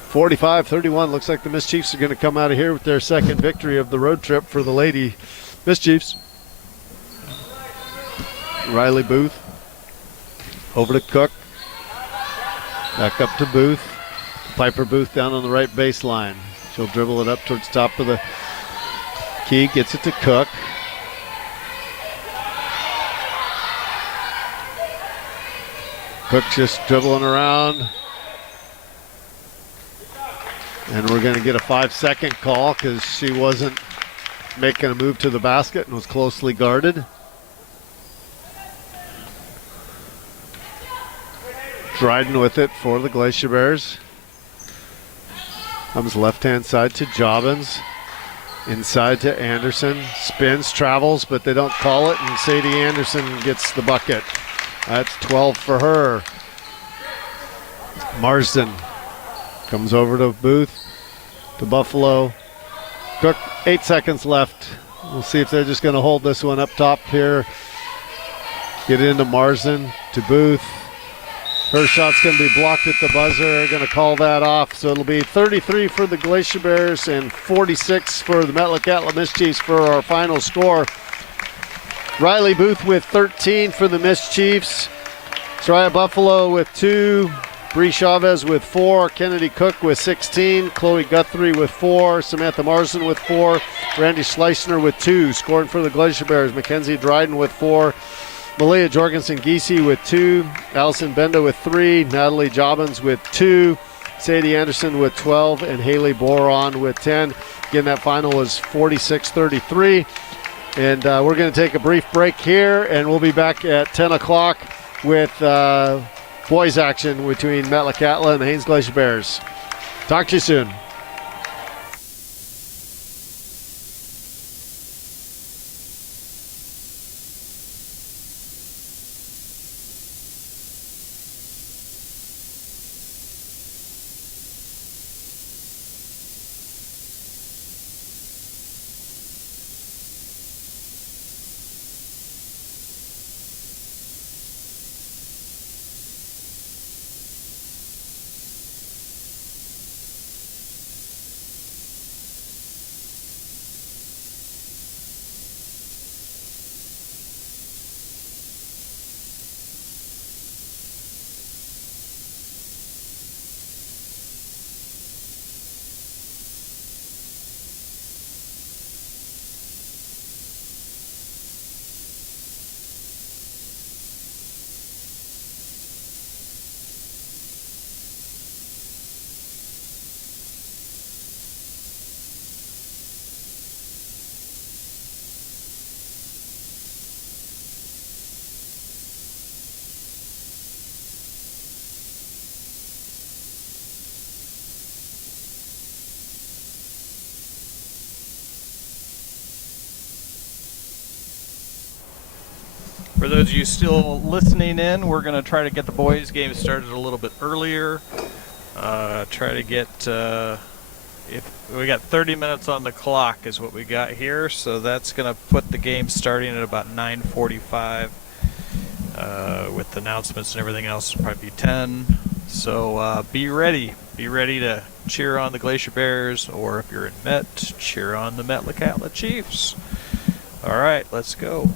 45-31. Looks like the Mischiefs are going to come out of here with their second victory of the road trip for the Lady Mischiefs. Riley Booth over to Cook. Back up to Booth. Piper Booth down on the right baseline. She'll dribble it up towards top of the key. Gets it to Cook. Cook just dribbling around. And we're going to get a 5-second call because she wasn't making a move to the basket and was closely guarded. Dryden with it for the Glacier Bears. Comes left-hand side to Jobbins. Inside to Anderson. Spins, travels, but they don't call it, and Sadie Anderson gets the bucket. That's 12 for her. Marsden comes over to Booth, to Buffalo. Cook, 8 seconds left. We'll see if they're just going to hold this one up top here. Get into Marsden, to Booth. Her shot's going to be blocked at the buzzer. Going to call that off. So it'll be 33 for the Glacier Bears and 46 for the Metlakatla Mischiefs for our final score. Riley Booth with 13 for the Mischiefs. Soraya Buffalo with 2. Bree Chavez with 4. Kennedy Cook with 16. Chloe Guthrie with 4. Samantha Marsden with 4. Randy Schleissner with 2. Scoring for the Glacier Bears. Mackenzie Dryden with 4. Malia Jorgensen-Giese with 2. Allison Benda with 3. Natalie Jobbins with 2. Sadie Anderson with 12. And Haley Boron with 10. Again, that final was 46-33. And we're going to take a brief break here, and we'll be back at 10 o'clock with boys action between Metlakatla and the Haines Glacier Bears. Talk to you soon. For those of you still listening in, we're going to try to get the boys' game started a little bit earlier. Try to get, if we got 30 minutes on the clock is what we got here, so that's going to put the game starting at about 9:45. With announcements and everything else, it'll probably be 10. So be ready. Be ready to cheer on the Glacier Bears, or if you're in Met, cheer on the Metlakatla Chiefs. All right, let's go.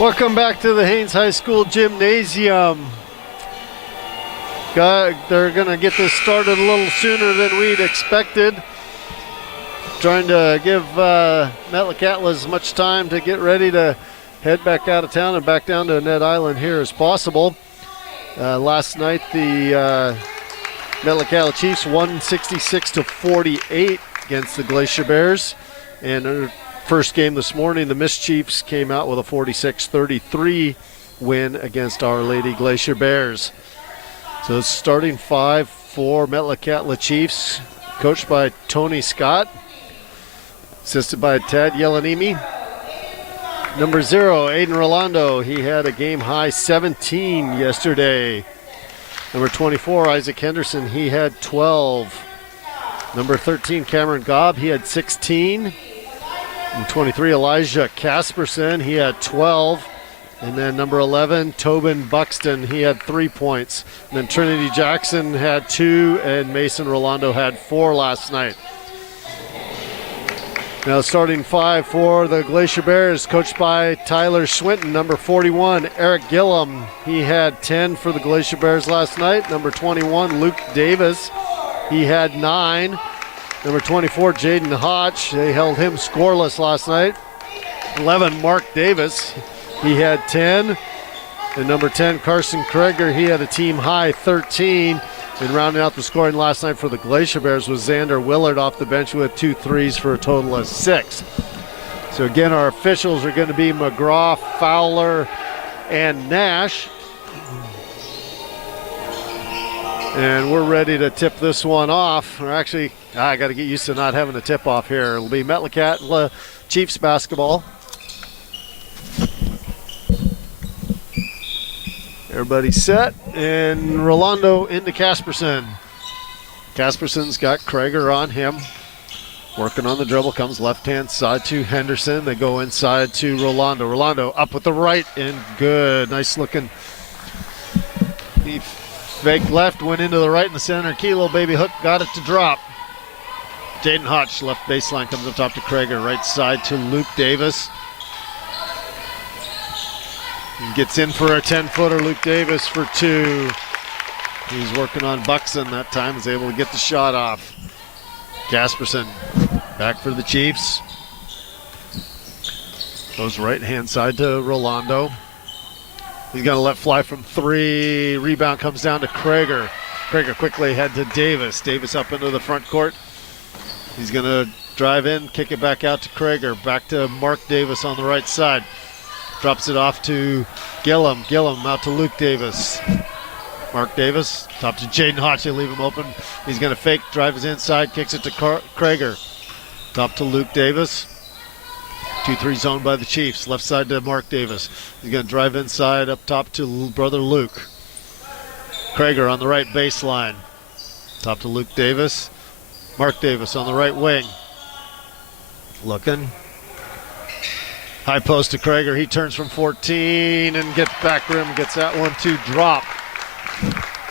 Welcome back to the Haines High School Gymnasium. They're going to get this started a little sooner than we'd expected. Trying to give Metlakatla as much time to get ready to head back out of town and back down to Ned Island here as possible. Last night, the Metlakatla Chiefs won 66-48 against the Glacier Bears. And their first game this morning, the Miss Chiefs came out with a 46-33 win against Our Lady Glacier Bears. So it's starting five for Metlakatla Chiefs, coached by Tony Scott, assisted by Ted Yelanimi. Number 0, Aiden Rolando. He had a game-high 17 yesterday. Number 24, Isaac Henderson. He had 12. Number 13, Cameron Gobb. He had 16. And 23, Elijah Casperson. He had 12. And then number 11, Tobin Buxton. He had 3 points. And then Trinity Jackson had 2, and Mason Rolando had 4 last night. Now starting five for the Glacier Bears, coached by Tyler Swinton. Number 41, Eric Gillum. He had 10 for the Glacier Bears last night. Number 21, Luke Davis. He had 9. Number 24, Jaden Hodge. They held him scoreless last night. 11, Mark Davis. He had 10. And number 10, Carson Kreger. He had a team high 13. And rounding out the scoring last night for the Glacier Bears was Xander Willard off the bench with 2 threes for a total of 6. So again, our officials are going to be McGraw, Fowler, and Nash. And we're ready to tip this one off. Or actually, I got to get used to not having a tip off here. It'll be Metlakatla Chiefs basketball. Everybody's set, and Rolando into Casperson. Casperson's got Kreger on him. Working on the dribble, comes left-hand side to Henderson. They go inside to Rolando. Rolando up with the right, and good. Nice looking. He faked left, went into the right in the center. Kilo baby hook, got it to drop. Jaden Hotch, left baseline, comes up top to Kreger. Right side to Luke Davis. And gets in for a 10-footer, Luke Davis for 2. He's working on Buxton that time, is able to get the shot off. Casperson back for the Chiefs. Goes right-hand side to Rolando. He's got a left fly from 3. Rebound comes down to Kreger. Kreger quickly ahead to Davis. Davis up into the front court. He's going to drive in, kick it back out to Kreger. Back to Mark Davis on the right side. Drops it off to Gillum. Gillum out to Luke Davis. Mark Davis, top to Jaden Hodge. They leave him open. He's going to fake, drives inside, kicks it to Kreger. Top to Luke Davis. 2-3 zone by the Chiefs. Left side to Mark Davis. He's going to drive inside, up top to brother Luke. Kreger on the right baseline. Top to Luke Davis. Mark Davis on the right wing. Looking. High post to Kreger. He turns from 14 and gets back rim, gets that one to drop.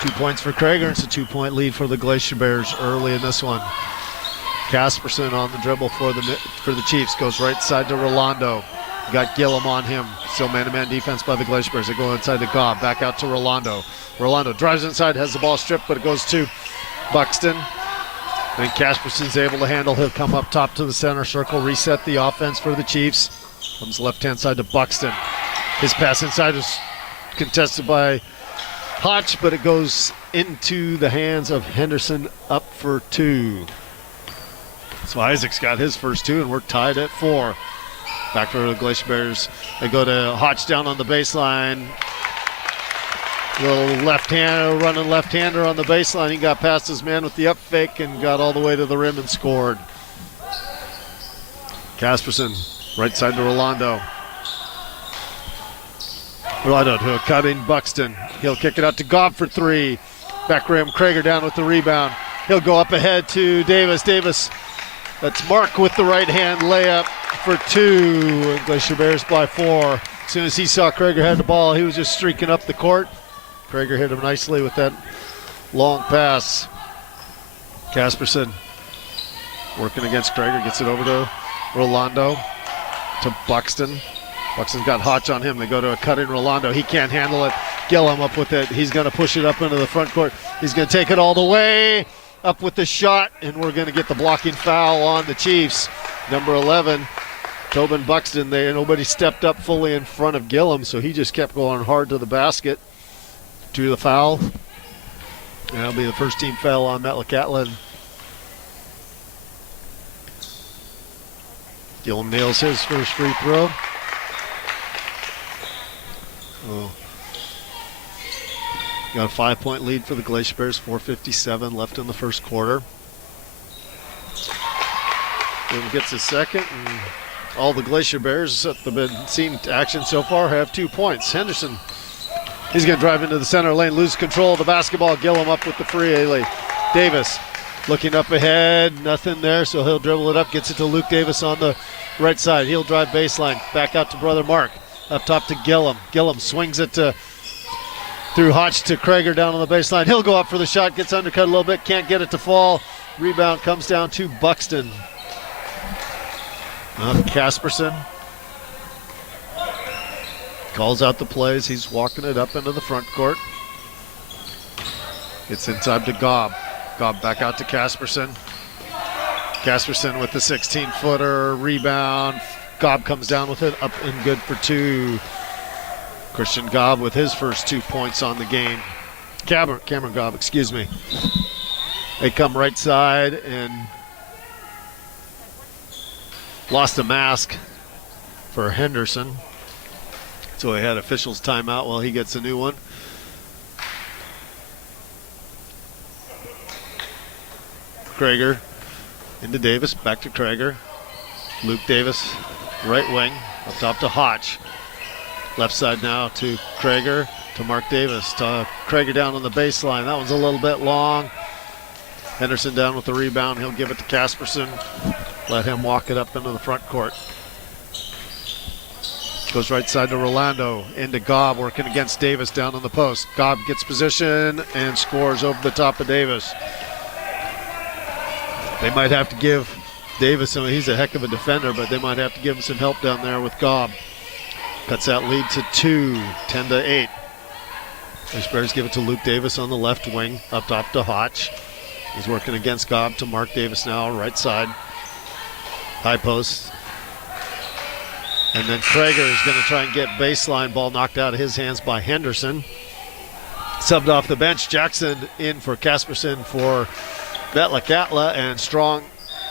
2 points for Kreger. It's a 2-point lead for the Glacier Bears early in this one. Casperson on the dribble for the Chiefs. Goes right side to Rolando. Got Gillum on him. Still man-to-man defense by the Glacier Bears. They go inside to Gobb. Back out to Rolando. Rolando drives inside, has the ball stripped, but it goes to Buxton. And Casperson's able to handle. He'll come up top to the center circle, reset the offense for the Chiefs. Comes left-hand side to Buxton. His pass inside is contested by Hotch, but it goes into the hands of Henderson, up for 2. So Isaac's got his first 2, and we're tied at 4. Back for the Glacier Bears. They go to Hotch down on the baseline. Little running left-hander on the baseline. He got past his man with the up fake and got all the way to the rim and scored. Casperson, right side to Rolando. Rolando to a cutting Buxton. He'll kick it out to Gobb for 3. Back rim, Kreger down with the rebound. He'll go up ahead to Davis. Davis, that's Mark with the right hand layup for 2. Glacier Bears by 4. As soon as he saw Kreger had the ball, he was just streaking up the court. Kreger hit him nicely with that long pass. Casperson working against Kreger, gets it over to Rolando, to Buxton. Buxton's got Hotch on him. They go to a cut in Rolando. He can't handle it. Gillum up with it. He's going to push it up into the front court. He's going to take it all the way up with the shot, and we're going to get the blocking foul on the Chiefs. Number 11, Tobin Buxton. Nobody stepped up fully in front of Gillum, so he just kept going hard to the basket. To the foul. That'll be the first team foul on Metlakatla. Gillum nails his first free throw. Oh. Got a 5-point lead for the Glacier Bears, 4:57 left in the first quarter. Gillum gets his second, and all the Glacier Bears that have been seen action so far have 2 points. Henderson, he's going to drive into the center lane, lose control of the basketball. Gillum up with the free. Davis looking up ahead, nothing there, so he'll dribble it up, gets it to Luke Davis on the right side. He'll drive baseline, back out to brother Mark. Up top to Gillum. Gillum swings it through Hotch to Krager down on the baseline. He'll go up for the shot, gets undercut a little bit, can't get it to fall. Rebound comes down to Buxton. Casperson calls out the plays. He's walking it up into the front court. Gets inside to Gobb. Gobb back out to Casperson. Casperson with the 16-footer, rebound. Gobb comes down with it, up and good for 2. Christian Gobb with his first 2 points on the game. Cameron Gobb, excuse me. They come right side and lost a mask for Henderson. So he had officials timeout while he gets a new one. Krager into Davis, back to Krager. Luke Davis, right wing, up top to Hotch. Left side now to Krager, to Mark Davis. To Krager down on the baseline. That one's a little bit long. Henderson down with the rebound. He'll give it to Casperson. Let him walk it up into the front court. Goes right side to Rolando, into Gobb, working against Davis down on the post. Gobb gets position and scores over the top of Davis. They might have to give Davis, he's a heck of a defender, but they might have to give him some help down there with Gobb. Cuts that lead to 2, 10-8. The Bears give it to Luke Davis on the left wing, up top to Hotch. He's working against Gobb to Mark Davis now, right side. High post. And then Krager is going to try and get baseline, ball knocked out of his hands by Henderson. Subbed off the bench, Jackson in for Casperson for Metlakatla, and Strong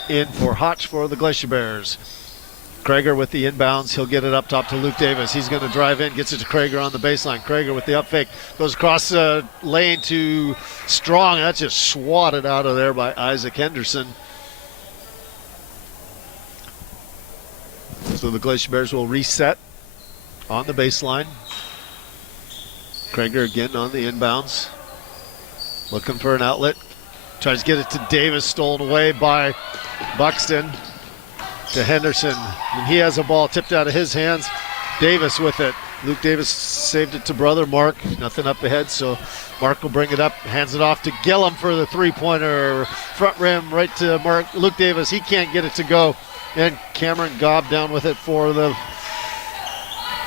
in for Hotch for the Glacier Bears. Krager with the inbounds. He'll get it up top to Luke Davis. He's going to drive in, gets it to Krager on the baseline. Krager with the up fake. Goes across the lane to Strong. That's just swatted out of there by Isaac Henderson. So the Glacier Bears will reset on the baseline. Krager again on the inbounds. Looking for an outlet. Tries to get it to Davis, stolen away by Buxton. To Henderson, and he has a ball tipped out of his hands. Davis with it. Luke Davis saved it to brother Mark. Nothing up ahead, so Mark will bring it up, hands it off to Gillum for the three-pointer. Front rim right to Mark. Luke Davis, he can't get it to go. And Cameron Gobb down with it for the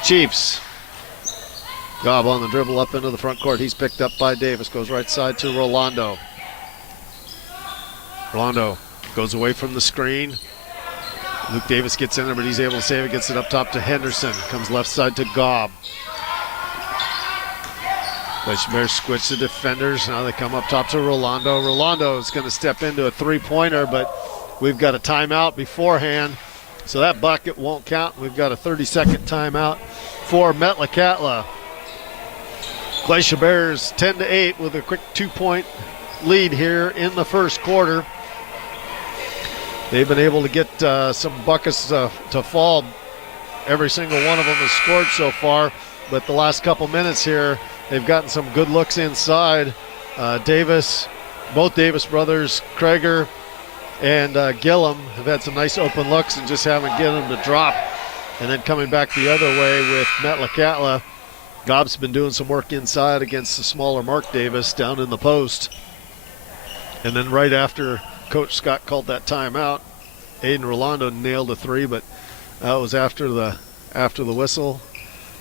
Chiefs. Gobb on the dribble up into the front court. He's picked up by Davis. Goes right side to Rolando. Rolando goes away from the screen. Luke Davis gets in there, but he's able to save it. Gets it up top to Henderson. Comes left side to Gobb. Glacier Bears switch the defenders. Now they come up top to Rolando. Rolando is going to step into a three-pointer, but we've got a timeout beforehand, so that bucket won't count. We've got a 30-second timeout for Metlakatla. Glacier Bears 10-8 with a quick 2-point lead here in the first quarter. They've been able to get some buckets to fall. Every single one of them has scored so far, but the last couple minutes here, they've gotten some good looks inside. Davis, both Davis brothers, Krager and Gillum have had some nice open looks and just haven't get them to drop. And then coming back the other way with Metlakatla, Gobb's been doing some work inside against the smaller Mark Davis down in the post. And then right after Coach Scott called that timeout, Aiden Rolando nailed a three, but that was after the after the whistle,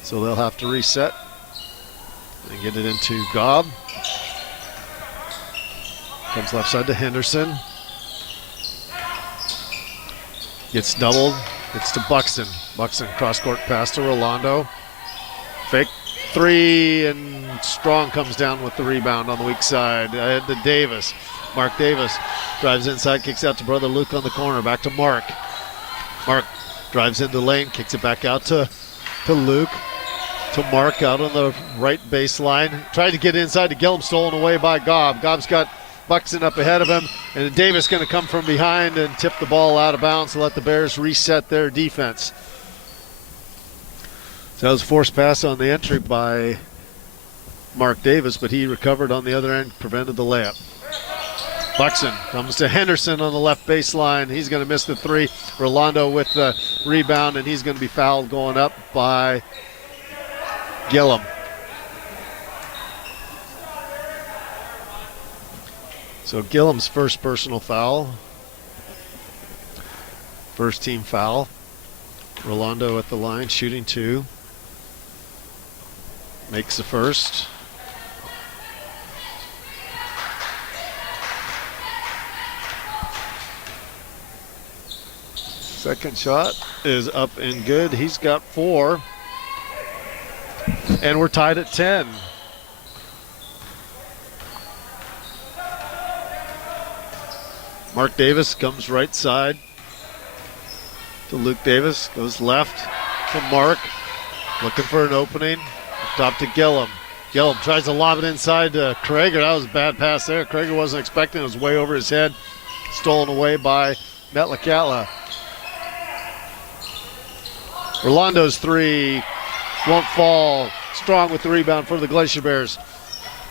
so they'll have to reset and get it into Gobb. Comes left side to Henderson. Gets doubled. It's to Buxton. Buxton cross-court pass to Rolando. Fake three, and Strong comes down with the rebound on the weak side. Ahead to Davis. Mark Davis drives inside, kicks out to brother Luke on the corner. Back to Mark. Mark drives into the lane, kicks it back out to Luke. To Mark out on the right baseline. Tried to get inside to Gillum, stolen away by Gobb. Gobb's got Buxton up ahead of him, and Davis going to come from behind and tip the ball out of bounds to let the Bears reset their defense. So that was a forced pass on the entry by Mark Davis, but he recovered on the other end, prevented the layup. Buxton comes to Henderson on the left baseline. He's going to miss the three. Rolando with the rebound, and he's going to be fouled going up by Gillum. So Gillum's first personal foul. First team foul. Rolando at the line, shooting two. Makes the first. Second shot is up and good. He's got 4. And we're tied at 10. Mark Davis comes right side to Luke Davis. Goes left to Mark. Looking for an opening. Up top to Gillum. Gillum tries to lob it inside to Krager. That was a bad pass there. Krager wasn't expecting it. It was way over his head. Stolen away by Metlakatla. Rolando's three won't fall. Strong with the rebound for the Glacier Bears.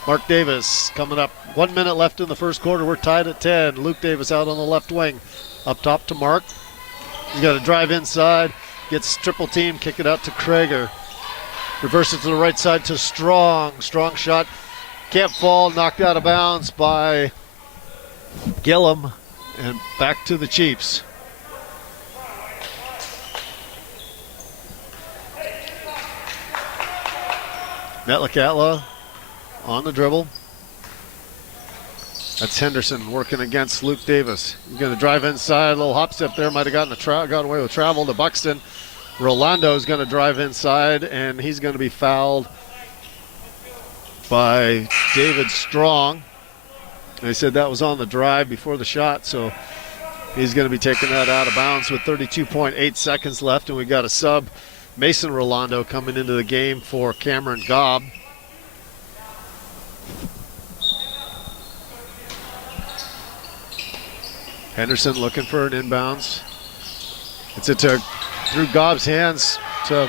Mark Davis coming up. 1 minute left in the first quarter. We're tied at 10. Luke Davis out on the left wing. Up top to Mark. He's got to drive inside. Gets triple team. Kick it out to Krager. Reverses to the right side to Strong. Strong shot. Can't fall. Knocked out of bounds by Gillum. And back to the Chiefs. Metlakatla on the dribble. That's Henderson working against Luke Davis. He's going to drive inside. A little hop step there. Might have gotten away with travel to Buxton. Rolando is going to drive inside, and he's going to be fouled by David Strong. They said that was on the drive before the shot, so he's going to be taking that out of bounds with 32.8 seconds left, and we got a sub. Mason Rolando coming into the game for Cameron Gobb. Henderson looking for an inbounds. It's through Gobb's hands to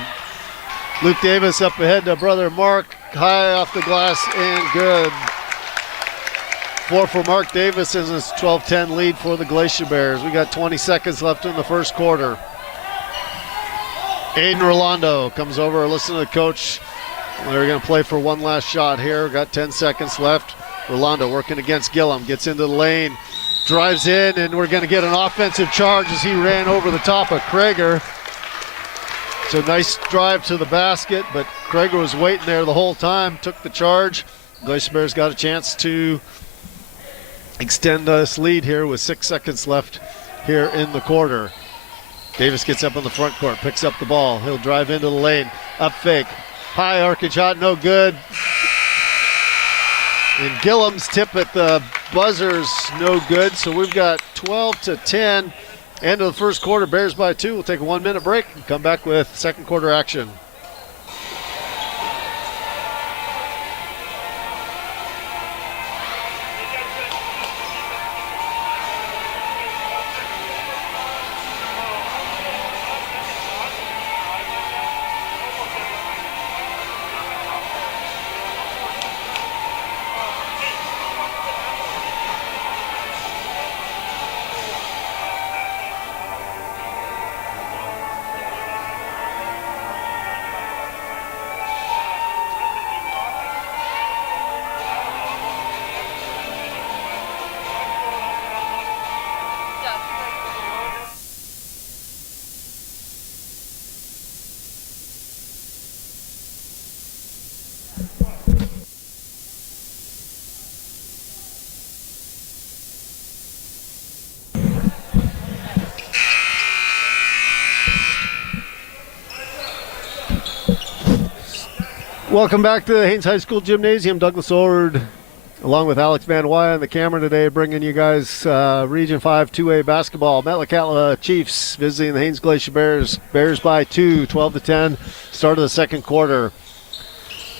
Luke Davis up ahead to brother Mark. High off the glass and good. 4 for Mark Davis in this 12-10 lead for the Glacier Bears. We got 20 seconds left in the first quarter. Aiden Rolando comes over, listen to the coach. They're going to play for one last shot here. Got 10 seconds left. Rolando working against Gillum, gets into the lane, drives in, and we're going to get an offensive charge as he ran over the top of Krager. So nice drive to the basket, but Krager was waiting there the whole time, took the charge. Glacier Bears got a chance to extend this lead here with 6 seconds left here in the quarter. Davis gets up on the front court, picks up the ball. He'll drive into the lane, up fake. High arcing shot, no good. And Gillum's tip at the buzzer's no good. So we've got 12-10. End of the first quarter, Bears by 2. We'll take a 1-minute break and come back with second quarter action. Welcome back to the Haines High School Gymnasium. Douglas Ord, along with Alex Van Wy on the camera today, bringing you guys Region 5 2A basketball. Metlakatla Chiefs visiting the Haines Glacier Bears. Bears by 2, 12-10. Start of the second quarter.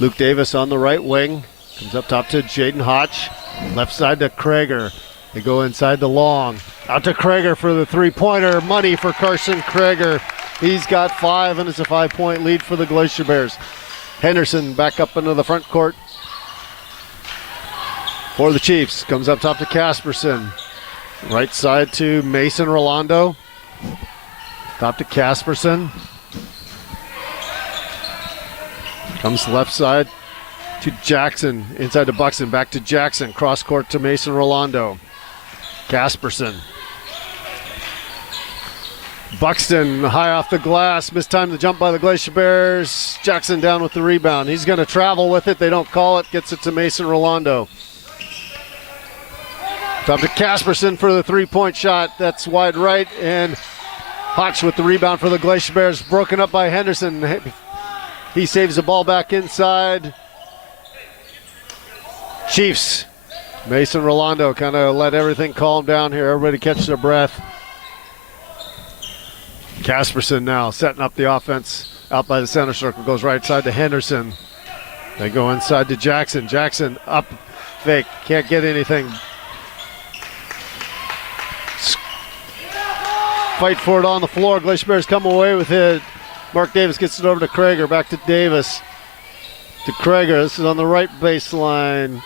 Luke Davis on the right wing. Comes up top to Jaden Hotch. Left side to Krager. They go inside to Long. Out to Krager for the three-pointer. Money for Carson Krager. He's got 5, and it's a 5-point lead for the Glacier Bears. Henderson back up into the front court for the Chiefs. Comes up top to Casperson. Right side to Mason Rolando. Top to Casperson. Comes left side to Jackson. Inside to Buxton. Back to Jackson. Cross court to Mason Rolando. Casperson. Buxton high off the glass. Missed time to jump by the Glacier Bears. Jackson down with the rebound. He's going to travel with it. They don't call it. Gets it to Mason Rolando. Top to Casperson for the three-point shot. That's wide right. And Hotch with the rebound for the Glacier Bears. Broken up by Henderson. He saves the ball back inside. Chiefs. Mason Rolando kind of let everything calm down here. Everybody catch their breath. Casperson now setting up the offense out by the center circle. Goes right side to Henderson. They go inside to Jackson. Jackson up, fake. Can't get anything. Fight for it on the floor. Glacier Bears come away with it. Mark Davis gets it over to Krager. Back to Davis. To Krager. This is on the right baseline.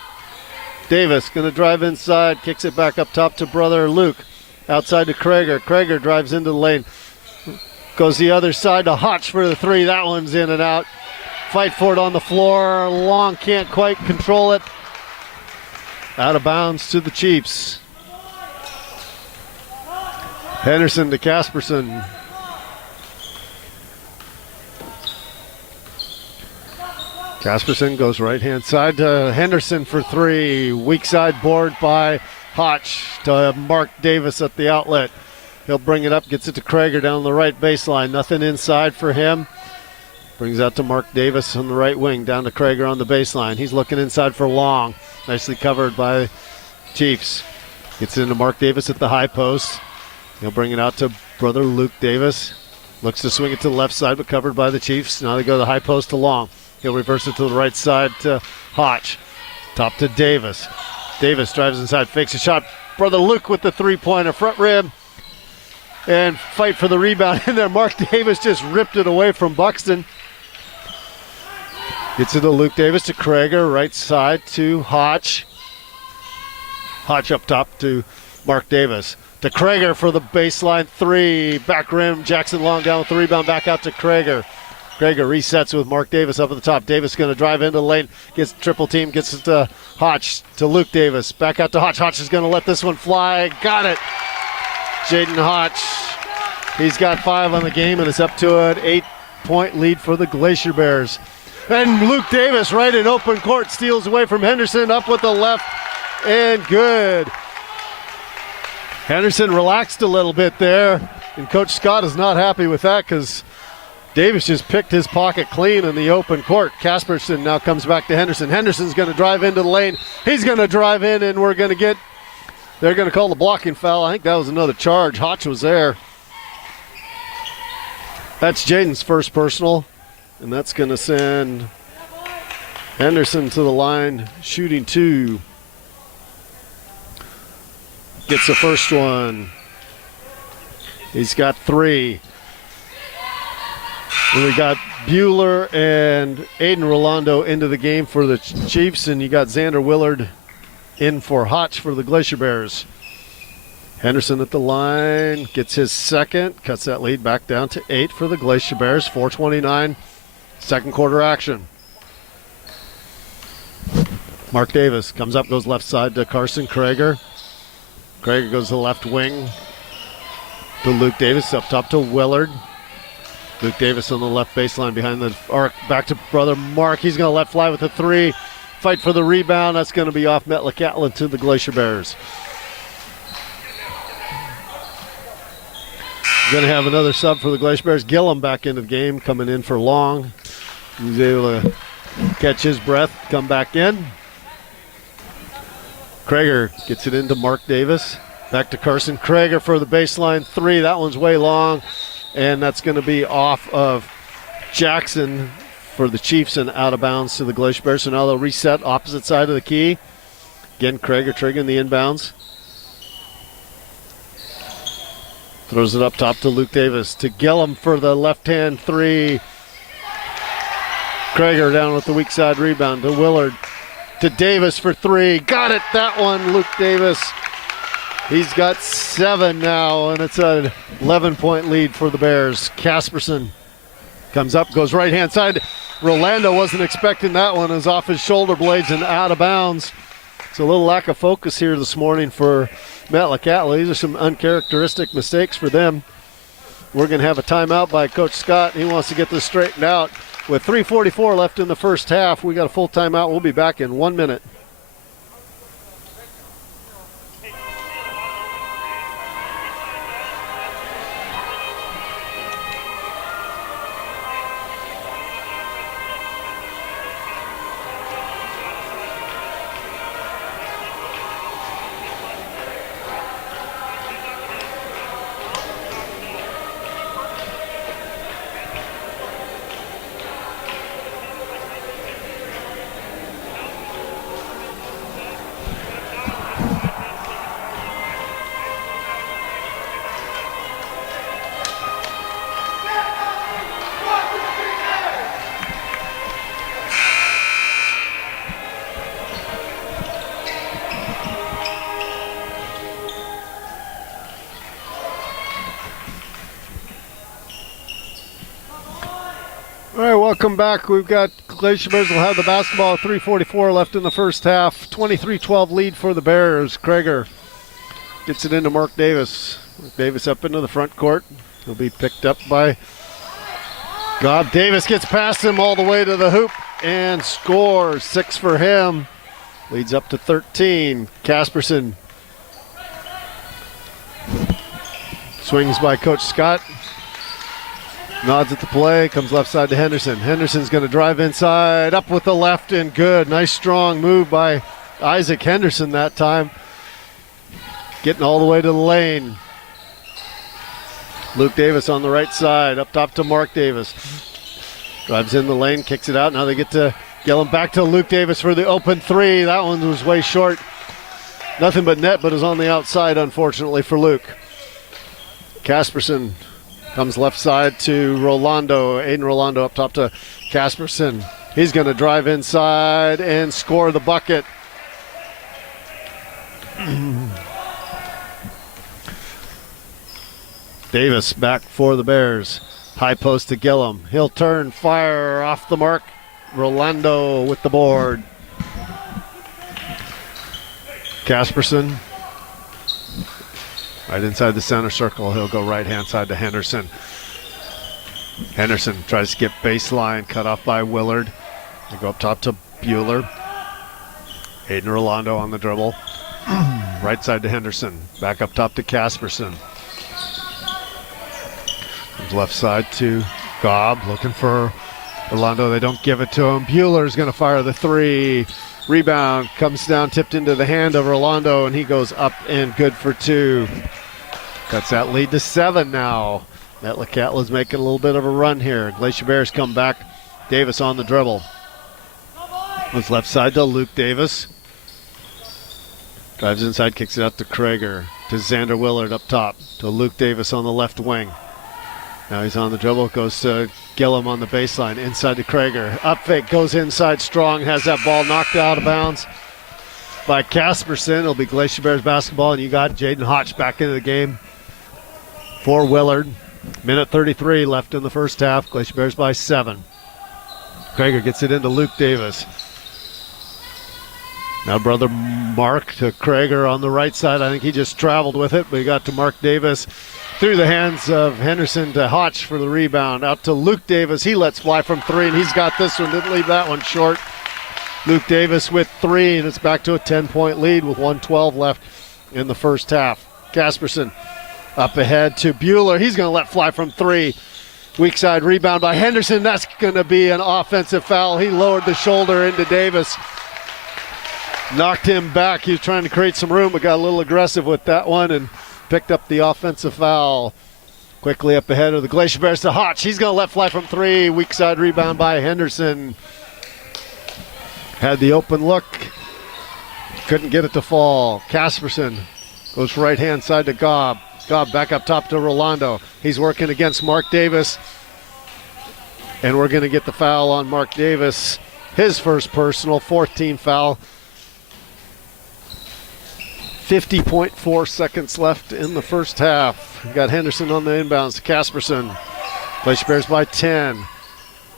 Davis going to drive inside. Kicks it back up top to brother Luke. Outside to Krager. Krager drives into the lane. Goes the other side to Hotch for the three. That one's in and out. Fight for it on the floor. Long can't quite control it. Out of bounds to the Chiefs. Henderson to Casperson. Casperson goes right-hand side to Henderson for three. Weak side board by Hotch to Mark Davis at the outlet. He'll bring it up, gets it to Krager down the right baseline. Nothing inside for him. Brings out to Mark Davis on the right wing, down to Krager on the baseline. He's looking inside for Long. Nicely covered by Chiefs. Gets into Mark Davis at the high post. He'll bring it out to brother Luke Davis. Looks to swing it to the left side, but covered by the Chiefs. Now they go to the high post to Long. He'll reverse it to the right side to Hotch. Top to Davis. Davis drives inside, fakes a shot. Brother Luke with the three-pointer, front rim. And fight for the rebound in there. Mark Davis just ripped it away from Buxton. Gets it to Luke Davis to Krager, right side to Hotch. Hotch up top to Mark Davis. To Krager for the baseline three. Back rim, Jackson Long down with the rebound, back out to Krager. Krager resets with Mark Davis up at the top. Davis going to drive into the lane. Gets triple team, gets it to Hotch, to Luke Davis. Back out to Hotch. Hotch is going to let this one fly. Got it. Jaden Hotch. He's got 5 on the game, and it's up to an 8-point lead for the Glacier Bears. And Luke Davis right in open court steals away from Henderson, up with the left, and good. Henderson relaxed a little bit there, and Coach Scott is not happy with that because Davis just picked his pocket clean in the open court. Casperson now comes back to Henderson. Henderson's going to drive into the lane. He's going to drive in, and they're going to call the blocking foul. I think that was another charge. Hotch was there. That's Jaden's first personal, and that's going to send Henderson to the line, shooting 2. Gets the first one. He's got 3. And we got Bueller and Aiden Rolando into the game for the Chiefs, and you got Xander Willard in for Hotch for the Glacier Bears. Henderson at the line, gets his second, cuts that lead back down to 8 for the Glacier Bears. 4:29, second quarter action. Mark Davis comes up, goes left side to Carson Krager. Krager goes to the left wing to Luke Davis, up top to Willard. Luke Davis on the left baseline behind the arc, back to brother Mark. He's going to let fly with a 3. Fight for the rebound. That's going to be off Metlakatla to the Glacier Bears. Going to have another sub for the Glacier Bears. Gillum back into the game, coming in for Long. He's able to catch his breath, come back in. Krager gets it into Mark Davis. Back to Carson Krager for the baseline three. That one's way long, and that's going to be off of Jackson for the Chiefs and out of bounds to the Glacier Bears. So now they'll reset opposite side of the key. Again, Krager triggering the inbounds. Throws it up top to Luke Davis. To Gillum for the left-hand three. Krager down with the weak side rebound to Willard. To Davis for three. Got it, that one, Luke Davis. He's got 7 now, and it's an 11-point lead for the Bears. Casperson comes up, goes right-hand side. Rolando wasn't expecting that one. It was off his shoulder blades and out of bounds. It's a little lack of focus here this morning for Metlakatla. These are some uncharacteristic mistakes for them. We're going to have a timeout by Coach Scott. He wants to get this straightened out. With 3:44 left in the first half, we got a full timeout. We'll be back in 1 minute. All right, welcome back. We've got Glacier Bears will have the basketball. 3:44 left in the first half. 23-12 lead for the Bears. Krager gets it into Mark Davis. Mark Davis up into the front court. He'll be picked up by Gobb. Davis gets past him all the way to the hoop and scores. 6 for him. Leads up to 13. Casperson swings by Coach Scott. Nods at the play, comes left side to Henderson. Henderson's going to drive inside, up with the left and good. Nice strong move by Isaac Henderson that time. Getting all the way to the lane. Luke Davis on the right side, up top to Mark Davis. Drives in the lane, kicks it out. Now they get to Gillum back to Luke Davis for the open three. That one was way short. Nothing but net, but is on the outside, unfortunately, for Luke. Casperson comes left side to Rolando. Aiden Rolando up top to Casperson. He's going to drive inside and score the bucket. Davis back for the Bears. High post to Gillum. He'll turn, fire off the mark. Rolando with the board. Casperson. Right inside the center circle, he'll go right-hand side to Henderson. Henderson tries to get baseline, cut off by Willard. They go up top to Bueller. Aiden Rolando on the dribble. Right side to Henderson. Back up top to Casperson. Comes left side to Gobb, looking for Rolando. They don't give it to him. Bueller's going to fire the three. Rebound comes down, tipped into the hand of Rolando, and he goes up and good for 2. Cuts that lead to 7 now. Metlakatla's making a little bit of a run here. Glacier Bears come back. Davis on the dribble. Goes left side to Luke Davis. Drives inside, kicks it out to Krager. To Xander Willard up top. To Luke Davis on the left wing. Now he's on the dribble, goes to Gillum on the baseline, inside to Krager. Up fake, goes inside strong, has that ball knocked out of bounds by Casperson. It'll be Glacier Bears basketball, and you got Jaden Hotch back into the game for Willard. Minute 33 left in the first half. Glacier Bears by 7. Krager gets it into Luke Davis. Now brother Mark to Krager on the right side. I think he just traveled with it, but he got to Mark Davis. Through the hands of Henderson to Hotch for the rebound. Out to Luke Davis. He lets fly from 3, and he's got this one. Didn't leave that one short. Luke Davis with 3, and it's back to a 10-point lead with 1:12 left in the first half. Casperson Up ahead to Bueller. He's going to let fly from 3. Weak side rebound by Henderson. That's going to be an offensive foul. He lowered the shoulder into Davis. Knocked him back. He was trying to create some room, but got a little aggressive with that one and picked up the offensive foul. Quickly up ahead of the Glacier Bears to Hotch. He's going to let fly from 3. Weak side rebound by Henderson. Had the open look. Couldn't get it to fall. Casperson goes right-hand side to Gobb. Gobb back up top to Rolando. He's working against Mark Davis. And we're going to get the foul on Mark Davis. His first personal, 4th team foul. 50.4 seconds left in the first half. We got Henderson on the inbounds to Casperson. Glacier Bears by 10.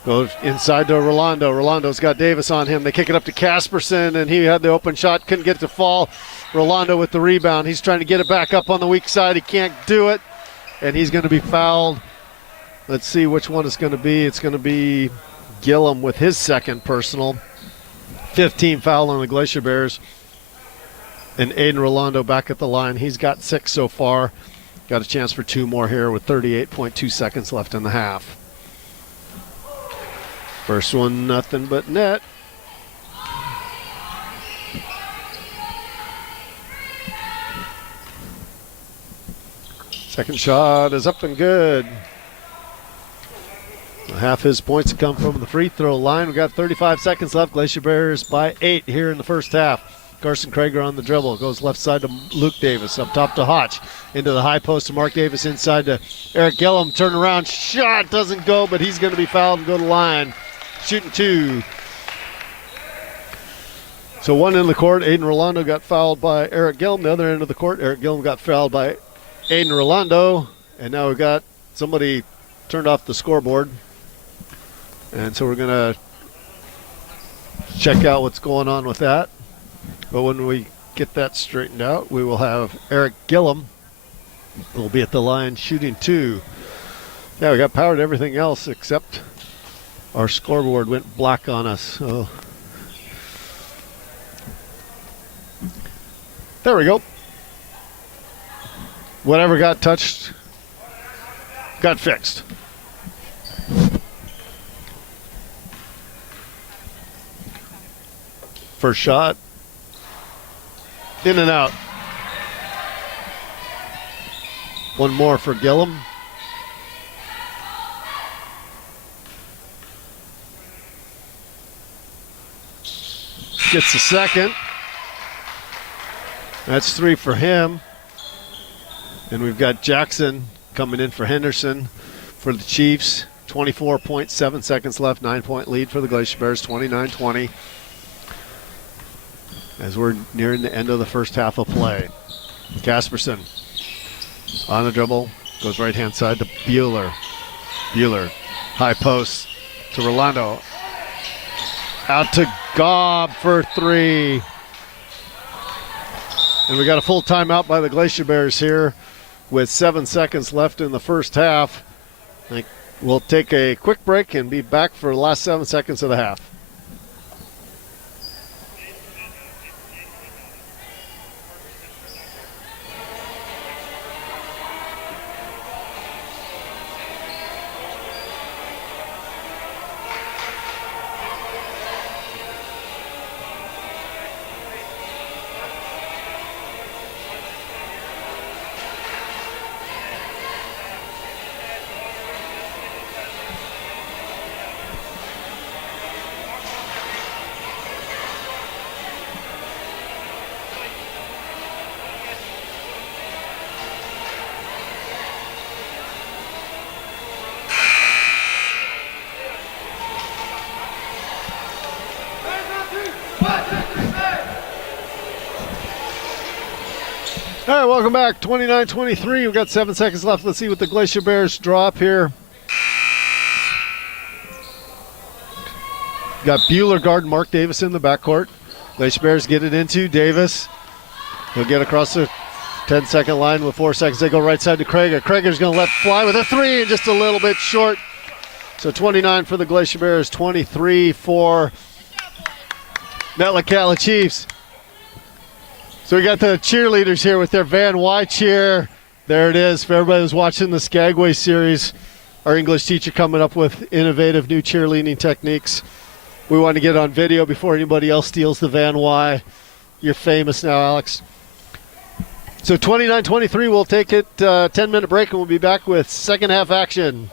Goes inside to Rolando. Rolando's got Davis on him. They kick it up to Casperson, and he had the open shot. Couldn't get it to fall. Rolando with the rebound. He's trying to get it back up on the weak side. He can't do it, and he's going to be fouled. Let's see which one it's going to be. It's going to be Gillum with his second personal. 15 foul on the Glacier Bears. And Aiden Rolando back at the line. He's got 6 so far. Got a chance for 2 more here with 38.2 seconds left in the half. First one, nothing but net. Second shot is up and good. Half his points come from the free throw line. We got 35 seconds left. Glacier Bears by 8 here in the first half. Carson Krager on the dribble. Goes left side to Luke Davis. Up top to Hotch. Into the high post to Mark Davis. Inside to Eric Gillum. Turn around. Shot doesn't go, but he's going to be fouled and go to the line. Shooting 2. So one end of the court, Aiden Rolando got fouled by Eric Gillum. The other end of the court, Eric Gillum got fouled by Aiden Rolando. And now we've got somebody turned off the scoreboard. And so we're going to check out what's going on with that. But when we get that straightened out, we will have Eric Gillum will be at the line shooting 2. Yeah, we got power to everything else except our scoreboard went black on us. So there we go. Whatever got touched got fixed. First shot. In and out. One more for Gillum. Gets the second. That's 3 for him. And we've got Jackson coming in for Henderson for the Chiefs. 24.7 seconds left. 9-point lead for the Glacier Bears. 29-20. As we're nearing the end of the first half of play. Casperson on the dribble, goes right-hand side to Bueller. Bueller, high post to Rolando. Out to Gobb for 3. And we got a full timeout by the Glacier Bears here with 7 seconds left in the first half. I think we'll take a quick break and be back for the last 7 seconds of the half. All right, welcome back. 29-23. We've got 7 seconds left. Let's see what the Glacier Bears draw up here. Got Bueller guarding Mark Davis in the backcourt. Glacier Bears get it into Davis. He'll get across the 10-second line with 4 seconds. They go right side to Krager. Krager's going to let fly with a 3 and just a little bit short. So 29 for the Glacier Bears, 23 for Metlakatla Chiefs. So we got the cheerleaders here with their Van Y cheer. There it is. For everybody who's watching the Skagway series, our English teacher coming up with innovative new cheerleading techniques. We want to get on video before anybody else steals the Van Y. You're famous now, Alex. So 29-23, we'll take it 10-minute break, and we'll be back with second half action.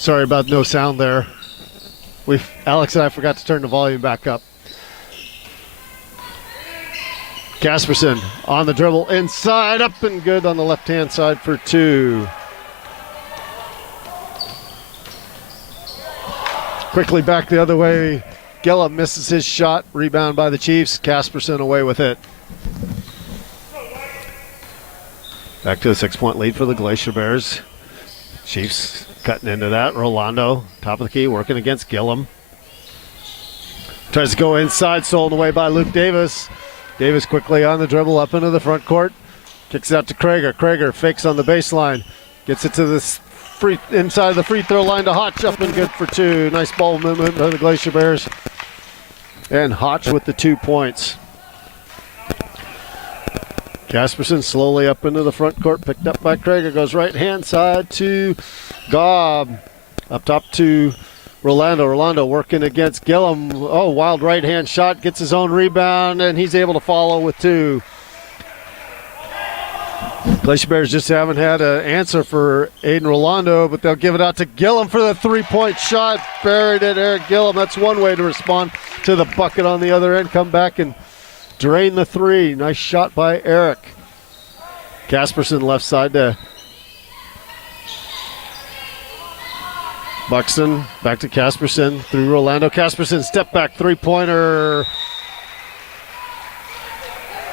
Sorry about no sound there. Alex and I forgot to turn the volume back up. Casperson on the dribble, inside, up and good on the left-hand side for two. Quickly back the other way. Gillum misses his shot, rebound by the Chiefs. Casperson away with it. Back to a 6-point lead for the Glacier Bears. Chiefs cutting into that. Rolando, top of the key, working against Gillum. Tries to go inside, stolen away by Luke Davis. Davis quickly on the dribble, up into the front court. Kicks it out to Krager. Krager fakes on the baseline. Gets it to the inside the free throw line to Hotch, up and good for two. Nice ball movement by the Glacier Bears. And Hotch with the 2 points. Casperson slowly up into the front court, picked up by Krager, goes right-hand side to Gobb. Up top to Rolando. Rolando working against Gillum. Oh, wild right-hand shot, gets his own rebound, and he's able to follow with two. Glacier Bears just haven't had an answer for Aiden Rolando, but they'll give it out to Gillum for the three-point shot. Buried it, Eric Gillum. That's one way to respond to the bucket on the other end. Come back and drain the three. Nice shot by Eric. Casperson left side to Buxton. Back to Casperson through Rolando. Casperson step back three-pointer.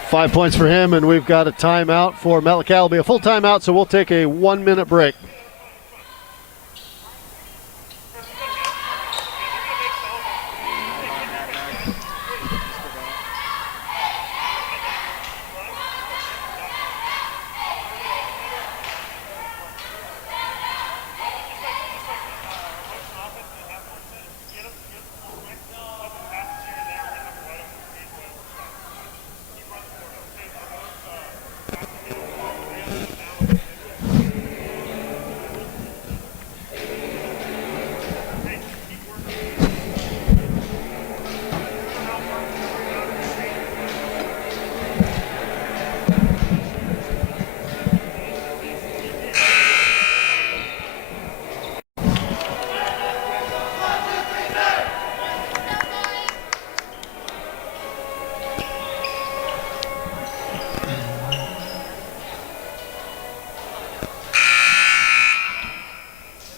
5 points for him, and we've got a timeout for Metlakatla. It'll be a full timeout, so we'll take a 1-minute break.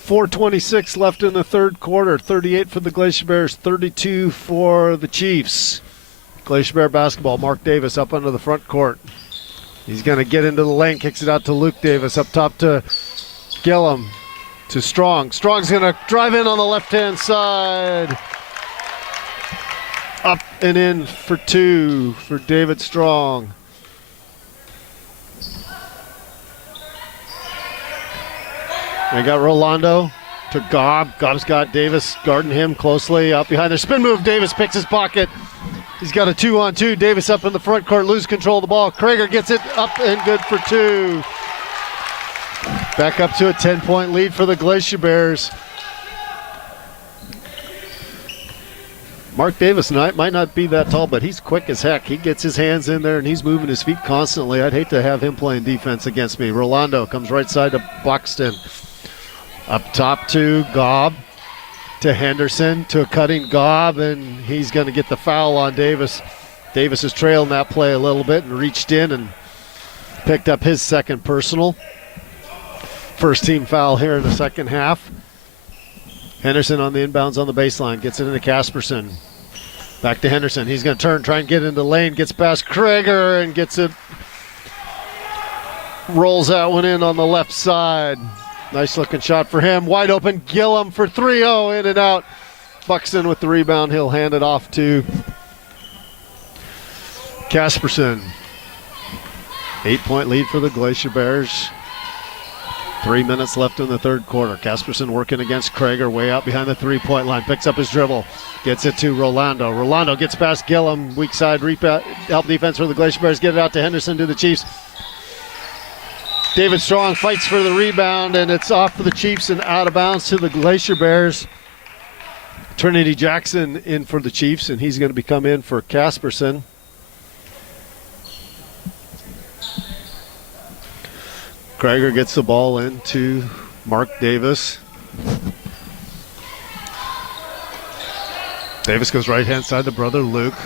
4:26 left in the third quarter. 38 for the Glacier Bears, 32 for the Chiefs. Glacier Bear basketball. Mark Davis up under the front court. He's going to get into the lane, kicks it out to Luke Davis. Up top to Gillum, to Strong. Strong's going to drive in on the left-hand side. Up and in for two for David Strong. We got Rolando to Gobb. Gobb's got Davis guarding him closely. Out behind the spin move. Davis picks his pocket. He's got a 2-on-2. Davis up in the front court. Lose control of the ball. Krager gets it up and good for two. Back up to a 10-point lead for the Glacier Bears. Mark Davis might not be that tall, but he's quick as heck. He gets his hands in there and he's moving his feet constantly. I'd hate to have him playing defense against me. Rolando comes right side to Buxton. Up top to Gobb, to Henderson, to a cutting Gobb, and he's going to get the foul on Davis. Davis is trailing that play a little bit and reached in and picked up his second personal. First team foul here in the second half. Henderson on the inbounds on the baseline, gets it into Casperson. Back to Henderson. He's going to turn, try and get into the lane, gets past Krager and gets it. Rolls that one in on the left side. Nice looking shot for him. Wide open Gillum for 3-0, in and out. Buxton with the rebound. He'll hand it off to Casperson. 8-point lead for the Glacier Bears. 3 minutes left in the third quarter. Casperson working against Krager way out behind the three-point line. Picks up his dribble. Gets it to Rolando. Rolando gets past Gillum. Weak side help defense for the Glacier Bears. Get it out to Henderson to the Chiefs. David Strong fights for the rebound, and it's off for the Chiefs and out of bounds to the Glacier Bears. Trinity Jackson in for the Chiefs, and he's going to come in for Casperson. Krager gets the ball into Mark Davis. Davis goes right-hand side to brother Luke.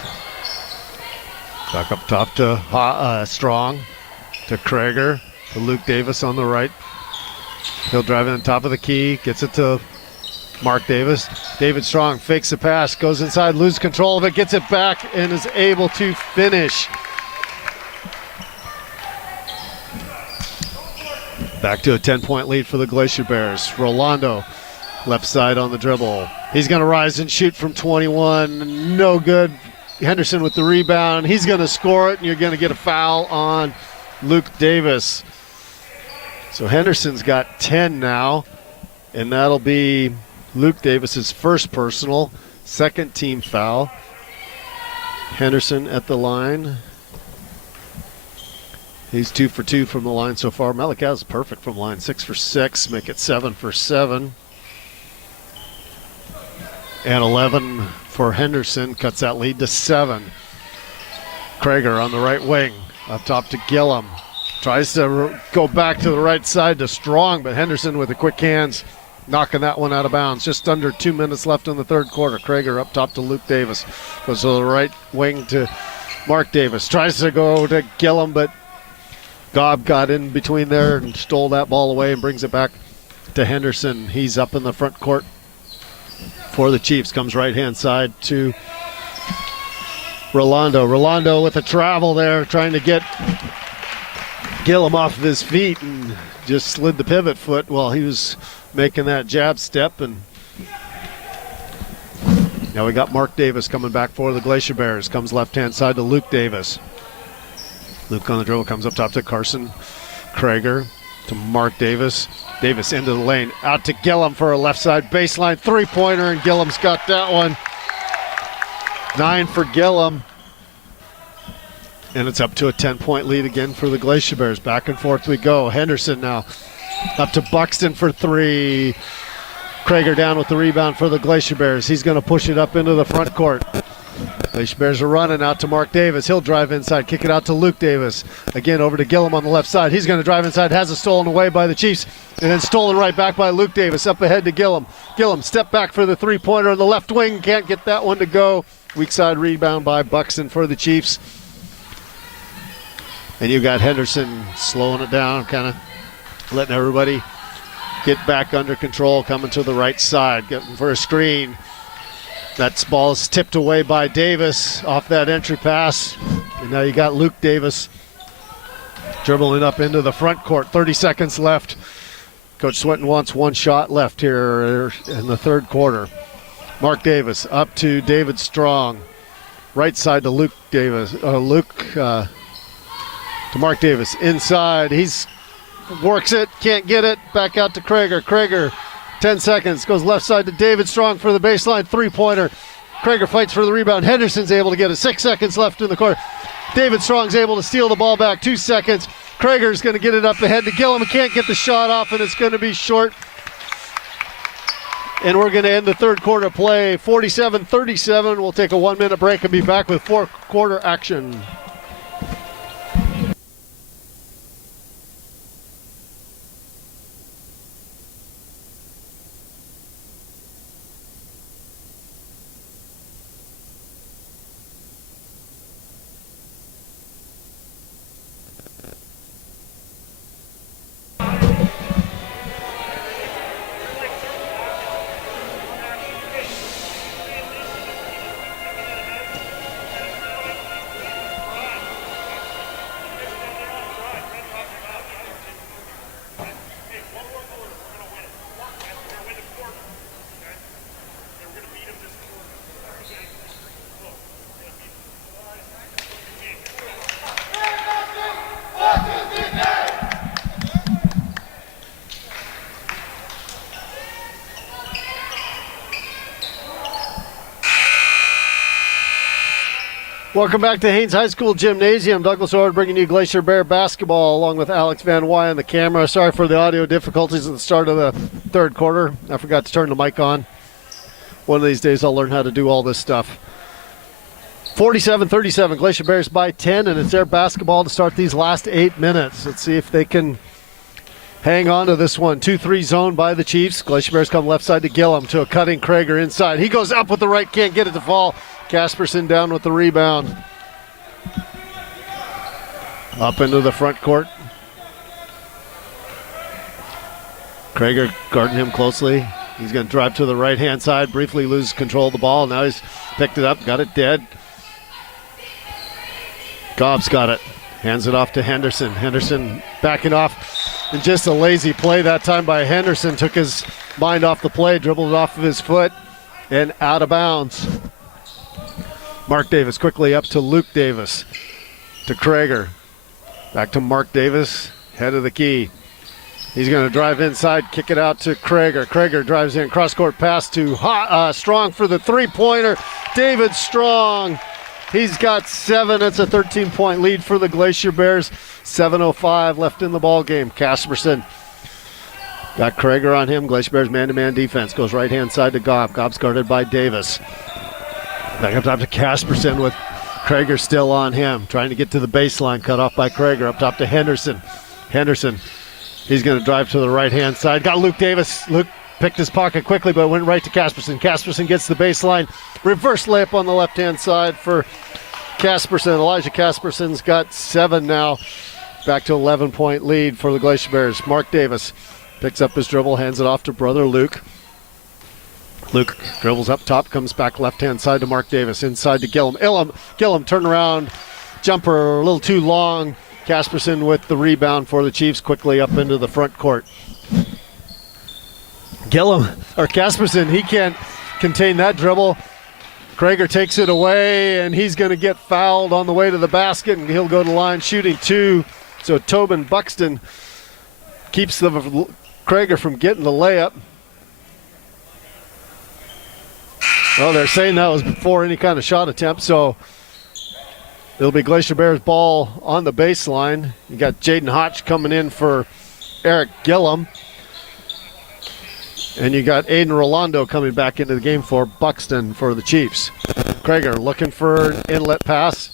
Back up top to Strong, to Krager. To Luke Davis on the right. He'll drive in on top of the key, gets it to Mark Davis. David Strong fakes the pass, goes inside, loses control of it, gets it back, and is able to finish. Back to a 10-point lead for the Glacier Bears. Rolando, left side on the dribble. He's going to rise and shoot from 21. No good. Henderson with the rebound. He's going to score it, and you're going to get a foul on Luke Davis. So Henderson's got 10 now, and that'll be Luke Davis's first personal, second team foul. Henderson at the line. He's 2 for 2 from the line so far. Metlakatla's perfect from the line, 6 for 6, make it 7 for 7. And 11 for Henderson, cuts that lead to 7. Krager on the right wing, up top to Gillum. Tries to go back to the right side to Strong, but Henderson with the quick hands, knocking that one out of bounds. Just under 2 minutes left in the third quarter. Krager up top to Luke Davis. Goes to the right wing to Mark Davis. Tries to go to Gillum, but Gobb got in between there and stole that ball away and brings it back to Henderson. He's up in the front court for the Chiefs. Comes right-hand side to Rolando. Rolando with a travel there, trying to get Gillum off of his feet and just slid the pivot foot while he was making that jab step. And now we got Mark Davis coming back for the Glacier Bears. Comes left-hand side to Luke Davis. Luke on the dribble, comes up top to Carson Krager, to Mark Davis. Davis into the lane, out to Gillum for a left side baseline three-pointer, and Gillum's got that one. 9 for Gillum. And it's up to a 10-point lead again for the Glacier Bears. Back and forth we go. Henderson now up to Buxton for 3. Krager down with the rebound for the Glacier Bears. He's going to push it up into the front court. Glacier Bears are running out to Mark Davis. He'll drive inside, kick it out to Luke Davis. Again over to Gillum on the left side. He's going to drive inside, has it stolen away by the Chiefs, and then stolen right back by Luke Davis. Up ahead to Gillum. Gillum step back for the three-pointer on the left wing. Can't get that one to go. Weak side rebound by Buxton for the Chiefs. And you got Henderson slowing it down, kind of letting everybody get back under control, coming to the right side, getting for a screen. That ball is tipped away by Davis off that entry pass. And now you got Luke Davis dribbling up into the front court. 30 seconds left. Coach Swinton wants one shot left here in the third quarter. Mark Davis up to David Strong. Right side to Luke Davis. To Mark Davis. Inside. He's works it. Can't get it. Back out to Krager. Krager, 10 seconds. Goes left side to David Strong for the baseline three-pointer. Krager fights for the rebound. Henderson's able to get it. 6 seconds left in the court. David Strong's able to steal the ball back. 2 seconds. Krager's going to get it up ahead to Gillum. He can't get the shot off, and it's going to be short. And we're going to end the third quarter play 47-37. We'll take a 1-minute break and be back with fourth quarter action. Welcome back to Haines High School Gymnasium. Douglas Ord bringing you Glacier Bear basketball along with Alex Van Wy on the camera. Sorry for the audio difficulties at the start of the third quarter. I forgot to turn the mic on. One of these days I'll learn how to do all this stuff. 47-37, Glacier Bears by 10, and it's their basketball to start these last 8 minutes. Let's see if they can hang on to this one. 2-3 zone by the Chiefs. Glacier Bears come left side to Gillum to a cutting Krager inside. He goes up with the right, can't get it to fall. Casperson down with the rebound. Up into the front court. Krager guarding him closely. He's going to drive to the right-hand side, briefly lose control of the ball. Now he's picked it up, got it dead. Gobb's got it. Hands it off to Henderson. Henderson backing off. And just a lazy play that time by Henderson. Took his mind off the play, dribbled it off of his foot, and out of bounds. Mark Davis quickly up to Luke Davis. To Krager. Back to Mark Davis, head of the key. He's going to drive inside, kick it out to Krager. Krager drives in, cross-court pass to Strong for the three-pointer. David Strong. He's got 7. It's a 13-point lead for the Glacier Bears. 7:05 left in the ball game. Casperson got Krager on him. Glacier Bears man-to-man defense. Goes right-hand side to Gobb. Gobb's guarded by Davis. Back up top to Casperson with Krager still on him. Trying to get to the baseline. Cut off by Krager. Up top to Henderson. Henderson. He's going to drive to the right-hand side. Got Luke Davis. Luke picked his pocket quickly, but went right to Casperson. Casperson gets the baseline. Reverse layup on the left-hand side for Casperson. Elijah Casperson's got 7 now. Back to 11-point lead for the Glacier Bears. Mark Davis picks up his dribble, hands it off to brother Luke. Luke dribbles up top, comes back left-hand side to Mark Davis. Inside to Gillum. Gillum turnaround jumper a little too long. Casperson with the rebound for the Chiefs, quickly up into the front court. Casperson, he can't contain that dribble. Krager takes it away, and he's going to get fouled on the way to the basket, and he'll go to the line shooting 2. So Tobin Buxton keeps Krager from getting the layup. Well, they're saying that was before any kind of shot attempt, so it'll be Glacier Bears ball on the baseline. You got Jaden Hotch coming in for Eric Gillum. And you got Aiden Rolando coming back into the game for Buxton for the Chiefs. Krager looking for an inlet pass.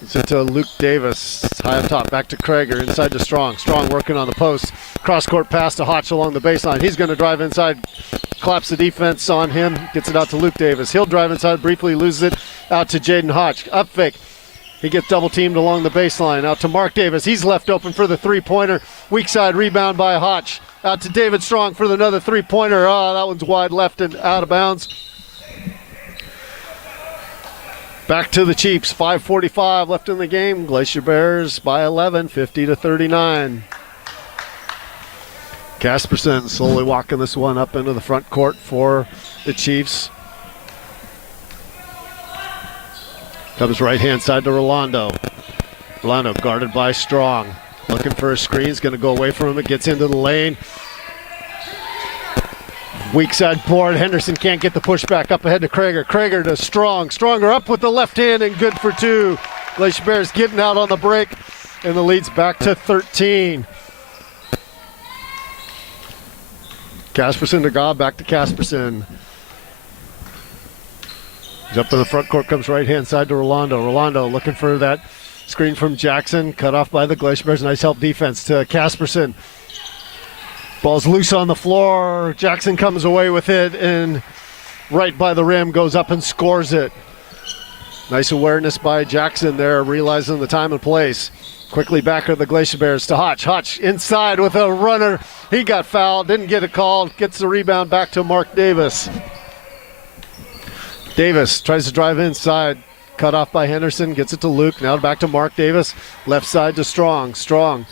It's to Luke Davis. It's high up top. Back to Krager. Inside to Strong. Strong working on the post. Cross-court pass to Hotch along the baseline. He's going to drive inside. Claps the defense on him. Gets it out to Luke Davis. He'll drive inside. Briefly loses it out to Jaden Hotch. Up fake. He gets double teamed along the baseline. Out to Mark Davis. He's left open for the three-pointer. Weak side rebound by Hotch. Out to David Strong for another three-pointer. Oh, that one's wide left and out of bounds. Back to the Chiefs. 5:45 left in the game. Glacier Bears by 11, 50-39. Casperson slowly walking this one up into the front court for the Chiefs. Comes right-hand side to Rolando. Rolando guarded by Strong. Looking for a screen. He's going to go away from him. It gets into the lane. Weak side board. Henderson can't get the push back up ahead to Krager. Krager to Strong. Stronger up with the left hand and good for two. Glacier Bears getting out on the break, and the lead's back to 13. Casperson to Gobb, back to Casperson. He's up in the front court, comes right-hand side to Rolando. Rolando looking for that screen from Jackson, cut off by the Glacier Bears. Nice help defense to Casperson. Ball's loose on the floor. Jackson comes away with it, and right by the rim goes up and scores it. Nice awareness by Jackson there, realizing the time and place. Quickly back are the Glacier Bears to Hotch. Hotch inside with a runner. He got fouled, didn't get a call. Gets the rebound back to Mark Davis. Davis tries to drive inside. Cut off by Henderson. Gets it to Luke. Now back to Mark Davis. Left side to Strong. Strong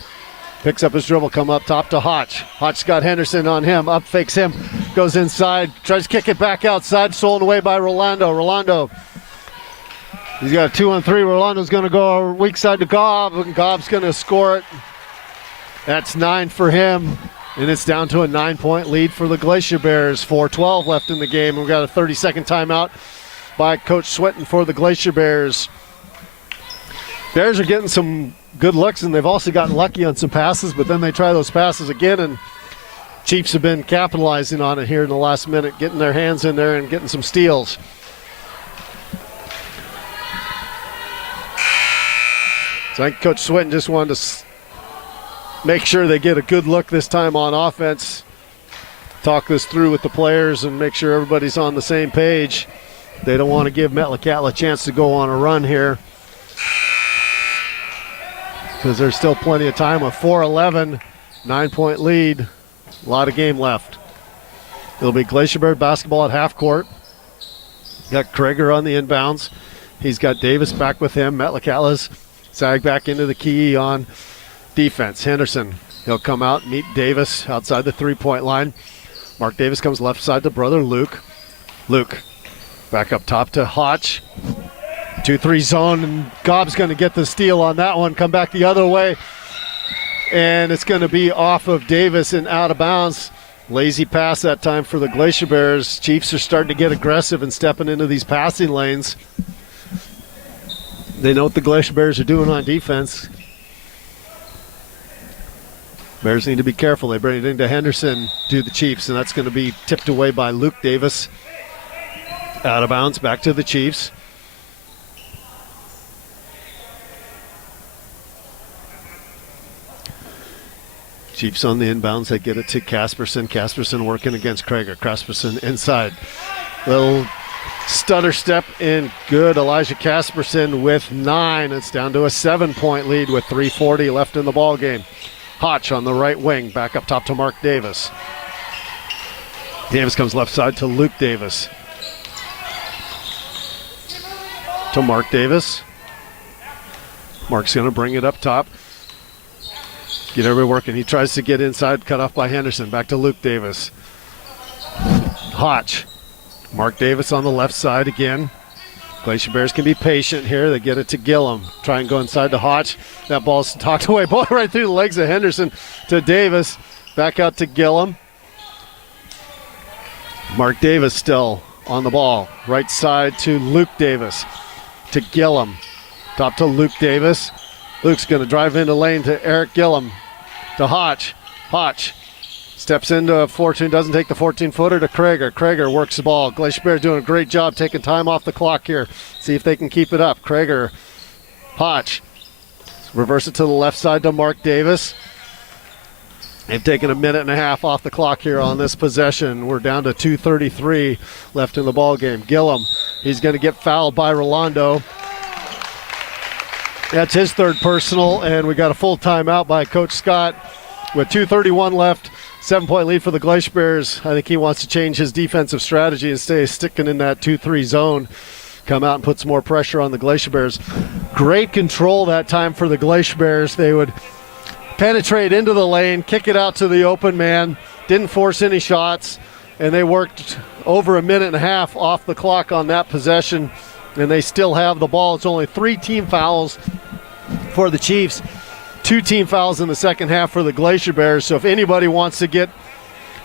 picks up his dribble. Come up top to Hotch. Hotch got Henderson on him. Up fakes him. Goes inside. Tries to kick it back outside. Stolen away by Rolando. Rolando. He's got a 2-on-3. Rolando's going to go weak side to Gobb, and Gobb's going to score it. That's 9 for him, and it's down to a 9-point lead for the Glacier Bears. 4:12 left in the game. We've got a 30-second timeout by Coach Swinton for the Glacier Bears. Bears are getting some good looks, and they've also gotten lucky on some passes, but then they try those passes again, and Chiefs have been capitalizing on it here in the last minute, getting their hands in there and getting some steals. So I think Coach Swinton just wanted to make sure they get a good look this time on offense, talk this through with the players and make sure everybody's on the same page. They don't want to give Metlakatla a chance to go on a run here because there's still plenty of time. A 4-11, 9-point lead, a lot of game left. It'll be Glacier Bear basketball at half court. Got Krager on the inbounds. He's got Davis back with him. Metlakatla's sag back into the key on defense. Henderson, he'll come out, meet Davis outside the three-point line. Mark Davis comes left side to brother Luke. Luke back up top to Hotch. 2-3 zone, and Gobb's going to get the steal on that one. Come back the other way, and it's going to be off of Davis and out of bounds. Lazy pass that time for the Glacier Bears. Chiefs are starting to get aggressive and stepping into these passing lanes. They know what the Glacier Bears are doing on defense. Bears need to be careful. They bring it into Henderson to the Chiefs, and that's going to be tipped away by Luke Davis. Out of bounds, back to the Chiefs. Chiefs on the inbounds. They get it to Casperson. Casperson working against Krager. Casperson inside. Little stutter step in good. Elijah Casperson with 9. It's down to a 7-point lead with 3:40 left in the ball game. Hotch on the right wing, back up top to Mark Davis. Davis comes left side to Luke Davis. To Mark Davis. Mark's going to bring it up top. Get everybody working. He tries to get inside, cut off by Henderson. Back to Luke Davis. Hotch. Mark Davis on the left side again. Glacier Bears can be patient here. They get it to Gillum. Try and go inside to Hotch. That ball's talked away. Ball right through the legs of Henderson to Davis. Back out to Gillum. Mark Davis still on the ball. Right side to Luke Davis. To Gillum. Top to Luke Davis. Luke's going to drive into lane to Eric Gillum. To Hotch. Hotch steps into a 14, doesn't take the 14-footer to Krager. Krager works the ball. Glacier Bears doing a great job taking time off the clock here. See if they can keep it up. Krager. Hotch. Reverse it to the left side to Mark Davis. They've taken a minute and a half off the clock here on this possession. We're down to 2:33 left in the ball game. Gillum, he's going to get fouled by Rolando. That's his third personal, and we got a full timeout by Coach Scott with 2:31 left. 7-point lead for the Glacier Bears. I think he wants to change his defensive strategy and stay sticking in that 2-3 zone. Come out and put some more pressure on the Glacier Bears. Great control that time for the Glacier Bears. They would penetrate into the lane, kick it out to the open man, didn't force any shots, and they worked over a minute and a half off the clock on that possession, and they still have the ball. It's only 3 team fouls for the Chiefs, 2 team fouls in the second half for the Glacier Bears. So if anybody wants to get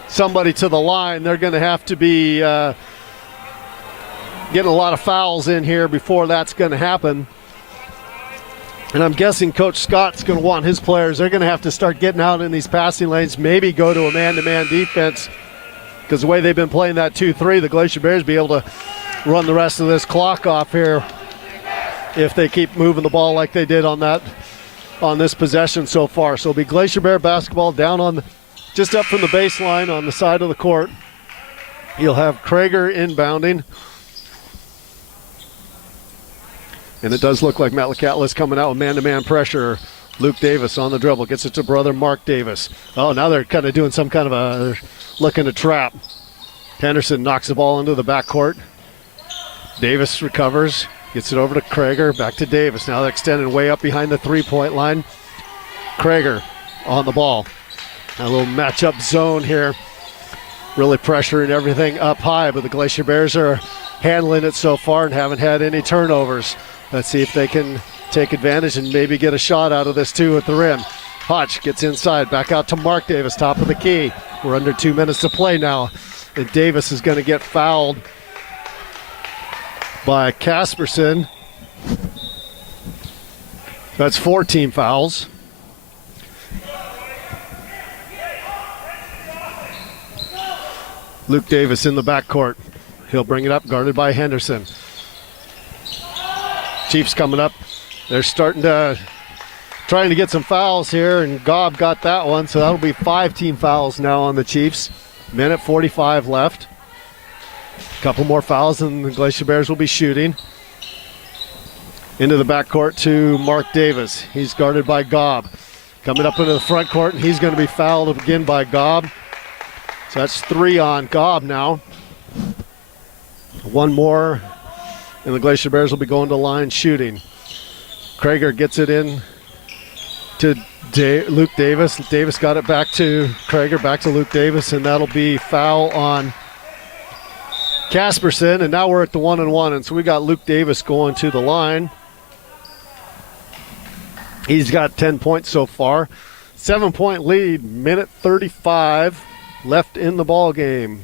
somebody to the line, they're going to have to be getting a lot of fouls in here before that's going to happen. And I'm guessing Coach Scott's going to want his players, they're going to have to start getting out in these passing lanes, maybe go to a man-to-man defense, because the way they've been playing that 2-3, the Glacier Bears be able to run the rest of this clock off here if they keep moving the ball like they did on this possession so far. So it'll be Glacier Bear basketball down on just up from the baseline on the side of the court. You'll have Krager inbounding. And it does look like Metlakatla is coming out with man-to-man pressure. Luke Davis on the dribble, gets it to brother Mark Davis. Oh, now they're kind of doing some kind of a, looking to trap. Henderson knocks the ball into the backcourt. Davis recovers, gets it over to Krager, back to Davis. Now they're extending way up behind the three-point line. Krager on the ball. A little matchup zone here. Really pressuring everything up high, but the Glacier Bears are handling it so far and haven't had any turnovers. Let's see if they can take advantage and maybe get a shot out of this too at the rim. Hotch gets inside, back out to Mark Davis, top of the key. We're under 2 minutes to play now. And Davis is going to get fouled by Casperson. That's 4 team fouls. Luke Davis in the backcourt. He'll bring it up, guarded by Henderson. Chiefs coming up. They're starting to trying to get some fouls here, and Gobb got that one, so that'll be 5 team fouls now on the Chiefs. Minute 45 left. A couple more fouls, and the Glacier Bears will be shooting. Into the backcourt to Mark Davis. He's guarded by Gobb. Coming up into the front court, and he's going to be fouled again by Gobb. So that's 3 on Gobb now. 1 more, and the Glacier Bears will be going to line shooting. Krager gets it in to Luke Davis. Davis got it back to Krager, back to Luke Davis, and that'll be foul on Casperson. And now we're at the 1-and-1, and so we got Luke Davis going to the line. He's got 10 points so far. 7-point lead, minute 35 left in the ball game.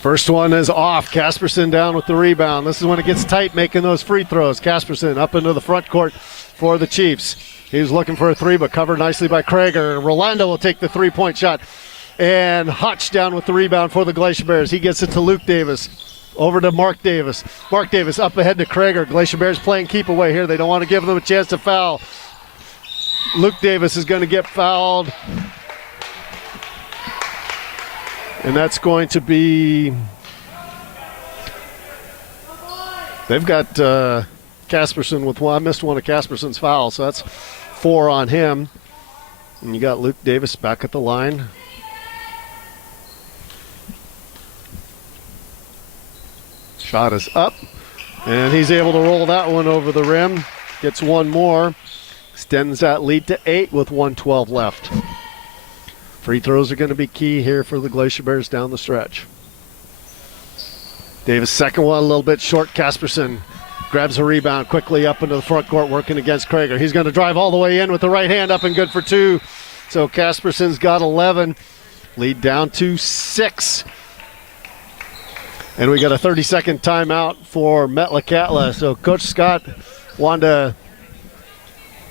First one is off. Casperson down with the rebound. This is when it gets tight, making those free throws. Casperson up into the front court for the Chiefs. He was looking for a 3, but covered nicely by Krager. Rolando will take the 3-point shot. And Hotch down with the rebound for the Glacier Bears. He gets it to Luke Davis. Over to Mark Davis. Mark Davis up ahead to Krager. Glacier Bears playing keep away here. They don't want to give them a chance to foul. Luke Davis is going to get fouled. And that's going to be, they've got Casperson with one. I missed one of Casperson's fouls, so that's 4 on him. And you got Luke Davis back at the line. Shot is up, and he's able to roll that one over the rim. Gets 1 more, extends that lead to 8 with 1:12 left. Free throws are going to be key here for the Glacier Bears down the stretch. Davis, second one, a little bit short. Casperson grabs a rebound quickly up into the front court, working against Krager. He's going to drive all the way in with the right hand up and good for 2. So Casperson's got 11. Lead down to 6. And we got a 30-second timeout for Metlakatla. So Coach Scott wanted to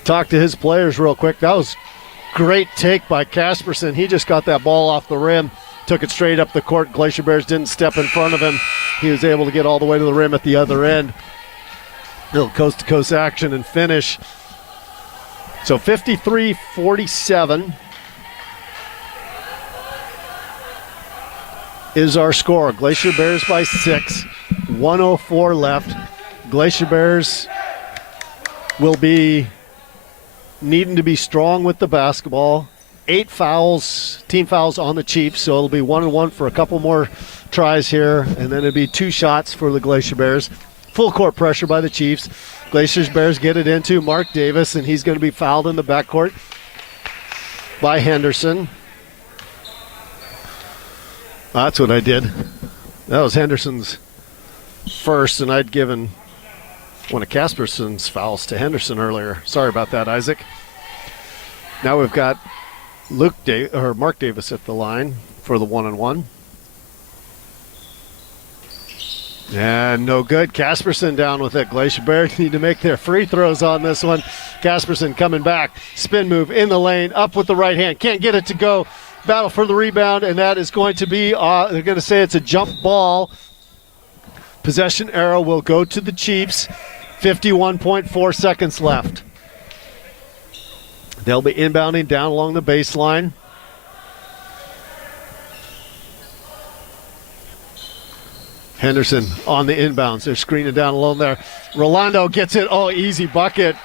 talk to his players real quick. That was great take by Casperson. He just got that ball off the rim, took it straight up the court. Glacier Bears didn't step in front of him. He was able to get all the way to the rim at the other end. Little coast-to-coast action and finish. So 53-47 is our score. Glacier Bears by 6, 1:04 left. Glacier Bears will be needing to be strong with the basketball. 8 fouls, team fouls on the Chiefs, so it'll be 1-1 for a couple more tries here, and then it'll be 2 shots for the Glacier Bears. Full court pressure by the Chiefs. Glacier Bears get it into Mark Davis, and he's going to be fouled in the backcourt by Henderson. That's what I did. That was Henderson's first, and I'd given one of Casperson's fouls to Henderson earlier. Sorry about that, Isaac. Now we've got Mark Davis at the line for the 1-on-1. And no good. Casperson down with it. Glacier Bears need to make their free throws on this one. Casperson coming back. Spin move in the lane. Up with the right hand. Can't get it to go. Battle for the rebound, and that is going to be, they're going to say it's a jump ball. Possession arrow will go to the Chiefs. 51.4 seconds left. They'll be inbounding down along the baseline. Henderson on the inbounds. They're screening down alone there. Rolando gets it. Oh, easy bucket.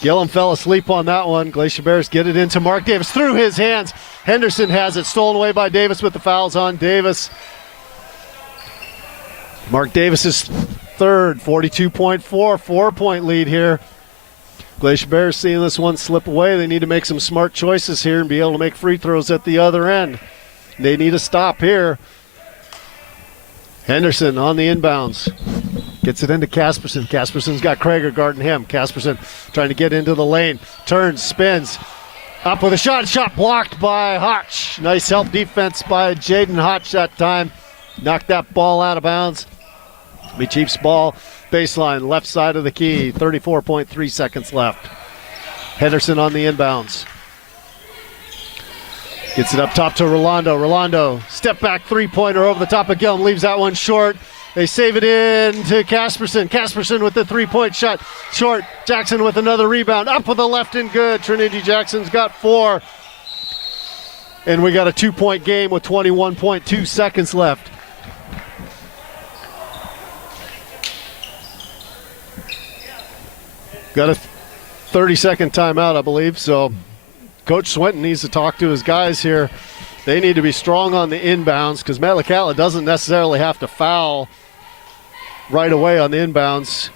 Gillum fell asleep on that one. Glacier Bears get it into Mark Davis through his hands. Henderson has it stolen away by Davis with the fouls on Davis. Mark Davis's third, 42.4, 4-point lead here. Glacier Bears seeing this one slip away. They need to make some smart choices here and be able to make free throws at the other end. They need a stop here. Henderson on the inbounds. Gets it into Casperson. Casperson's got Krager guarding him. Casperson trying to get into the lane. Turns, spins. Up with a shot. Shot blocked by Hotch. Nice help defense by Jaden Hotch that time. Knocked that ball out of bounds. Be Chiefs ball. Baseline, left side of the key. 34.3 seconds left. Henderson on the inbounds. Gets it up top to Rolando. Rolando, step back three-pointer over the top of Gillum. Leaves that one short. They save it in to Casperson. Casperson with the three-point shot. Short. Jackson with another rebound. Up with the left and good. Trinity Jackson's got 4. And we got a 2-point game with 21.2 seconds left. Got a 30-second timeout, I believe. So Coach Swinton needs to talk to his guys here. They need to be strong on the inbounds because Metlakatla doesn't necessarily have to foul right away on the inbounds.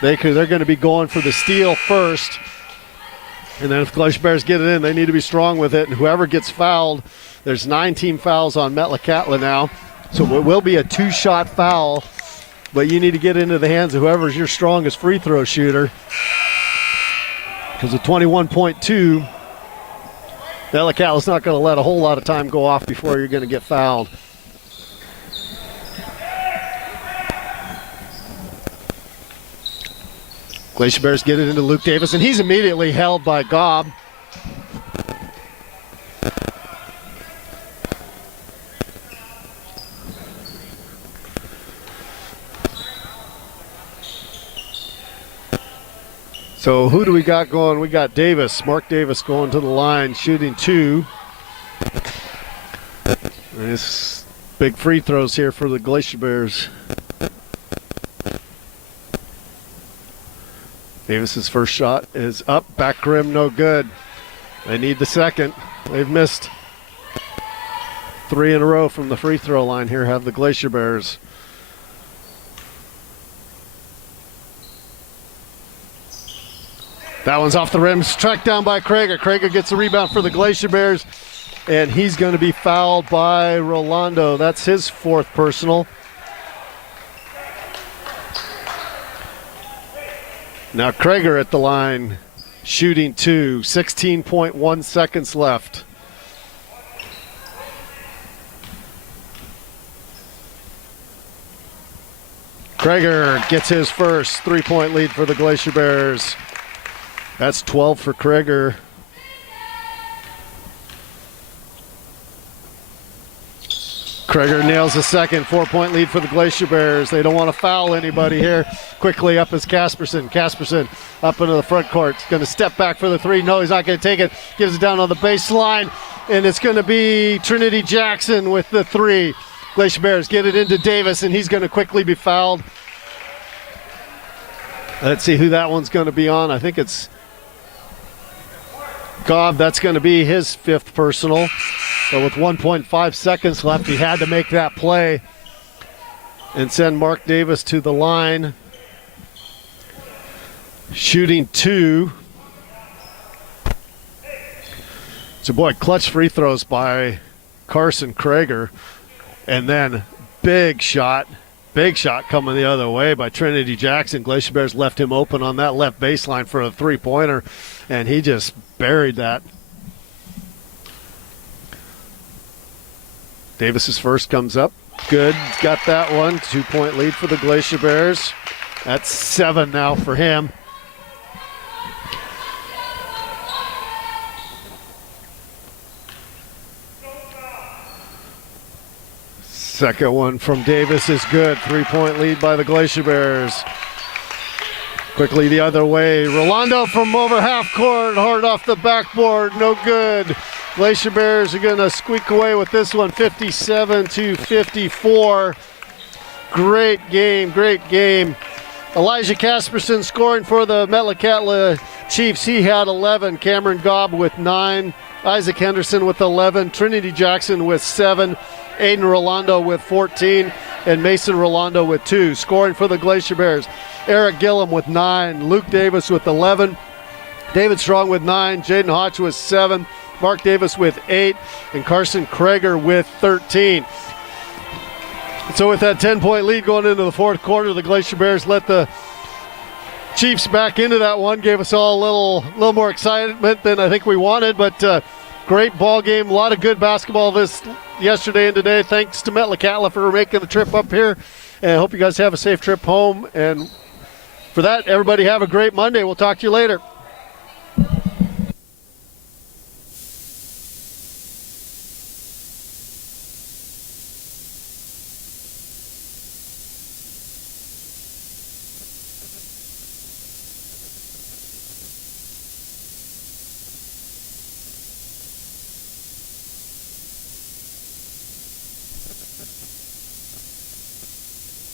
They're going to be going for the steal first. And then if Glacier Bears get it in, they need to be strong with it. And whoever gets fouled, there's 9 team fouls on Metlakatla now. So it will be a 2-shot foul. But you need to get into the hands of whoever's your strongest free throw shooter. Because at 21.2, Metlakatla's not going to let a whole lot of time go off before you're going to get fouled. Glacier Bears get it into Luke Davis, and he's immediately held by Gobb. So who do we got going? We got Davis, Mark Davis going to the line, shooting 2. Nice big free throws here for the Glacier Bears. Davis's first shot is up, back rim, no good. They need the second. They've missed 3 in a row from the free throw line here, have the Glacier Bears. That one's off the rim, tracked down by Krager. Krager gets the rebound for the Glacier Bears, and he's going to be fouled by Rolando. That's his 4th personal. Now Krager at the line, shooting 2, 16.1 seconds left. Krager gets his first 3-point lead for the Glacier Bears. That's 12 for Krager. Krager nails the second, 4-point lead for the Glacier Bears. They don't want to foul anybody here. Quickly up is Casperson. Casperson up into the front court. Going to step back for the 3. No, he's not going to take it. Gives it down on the baseline. And it's going to be Trinity Jackson with the 3. Glacier Bears get it into Davis, and he's going to quickly be fouled. Let's see who that one's going to be on. I think it's Gobb. That's going to be his 5th personal. But with 1.5 seconds left, he had to make that play and send Mark Davis to the line. Shooting 2. So, boy, clutch free throws by Carson Krager. And then big shot coming the other way by Trinity Jackson. Glacier Bears left him open on that left baseline for a 3-pointer, and he just buried that. Davis's first comes up. Good. Got that one. 2-point lead for the Glacier Bears. That's 7 now for him. Second one from Davis is good. 3-point lead by the Glacier Bears. Quickly the other way. Rolando from over half court. Hard off the backboard. No good. Glacier Bears are going to squeak away with this one, 57-54. Great game, great game. Elijah Casperson scoring for the Metlakatla Chiefs. He had 11. Cameron Gobb with 9. Isaac Henderson with 11. Trinity Jackson with 7. Aiden Rolando with 14. And Mason Rolando with 2. Scoring for the Glacier Bears, Eric Gillum with 9. Luke Davis with 11. David Strong with 9. Jaden Hodge with 7. Mark Davis with 8. And Carson Krager with 13. So with that 10-point lead going into the 4th quarter, the Glacier Bears let the Chiefs back into that one. Gave us all a little more excitement than I think we wanted, but great ball game. A lot of good basketball this yesterday and today. Thanks to Metlakatla for making the trip up here, and I hope you guys have a safe trip home. And for that, everybody have a great Monday. We'll talk to you later.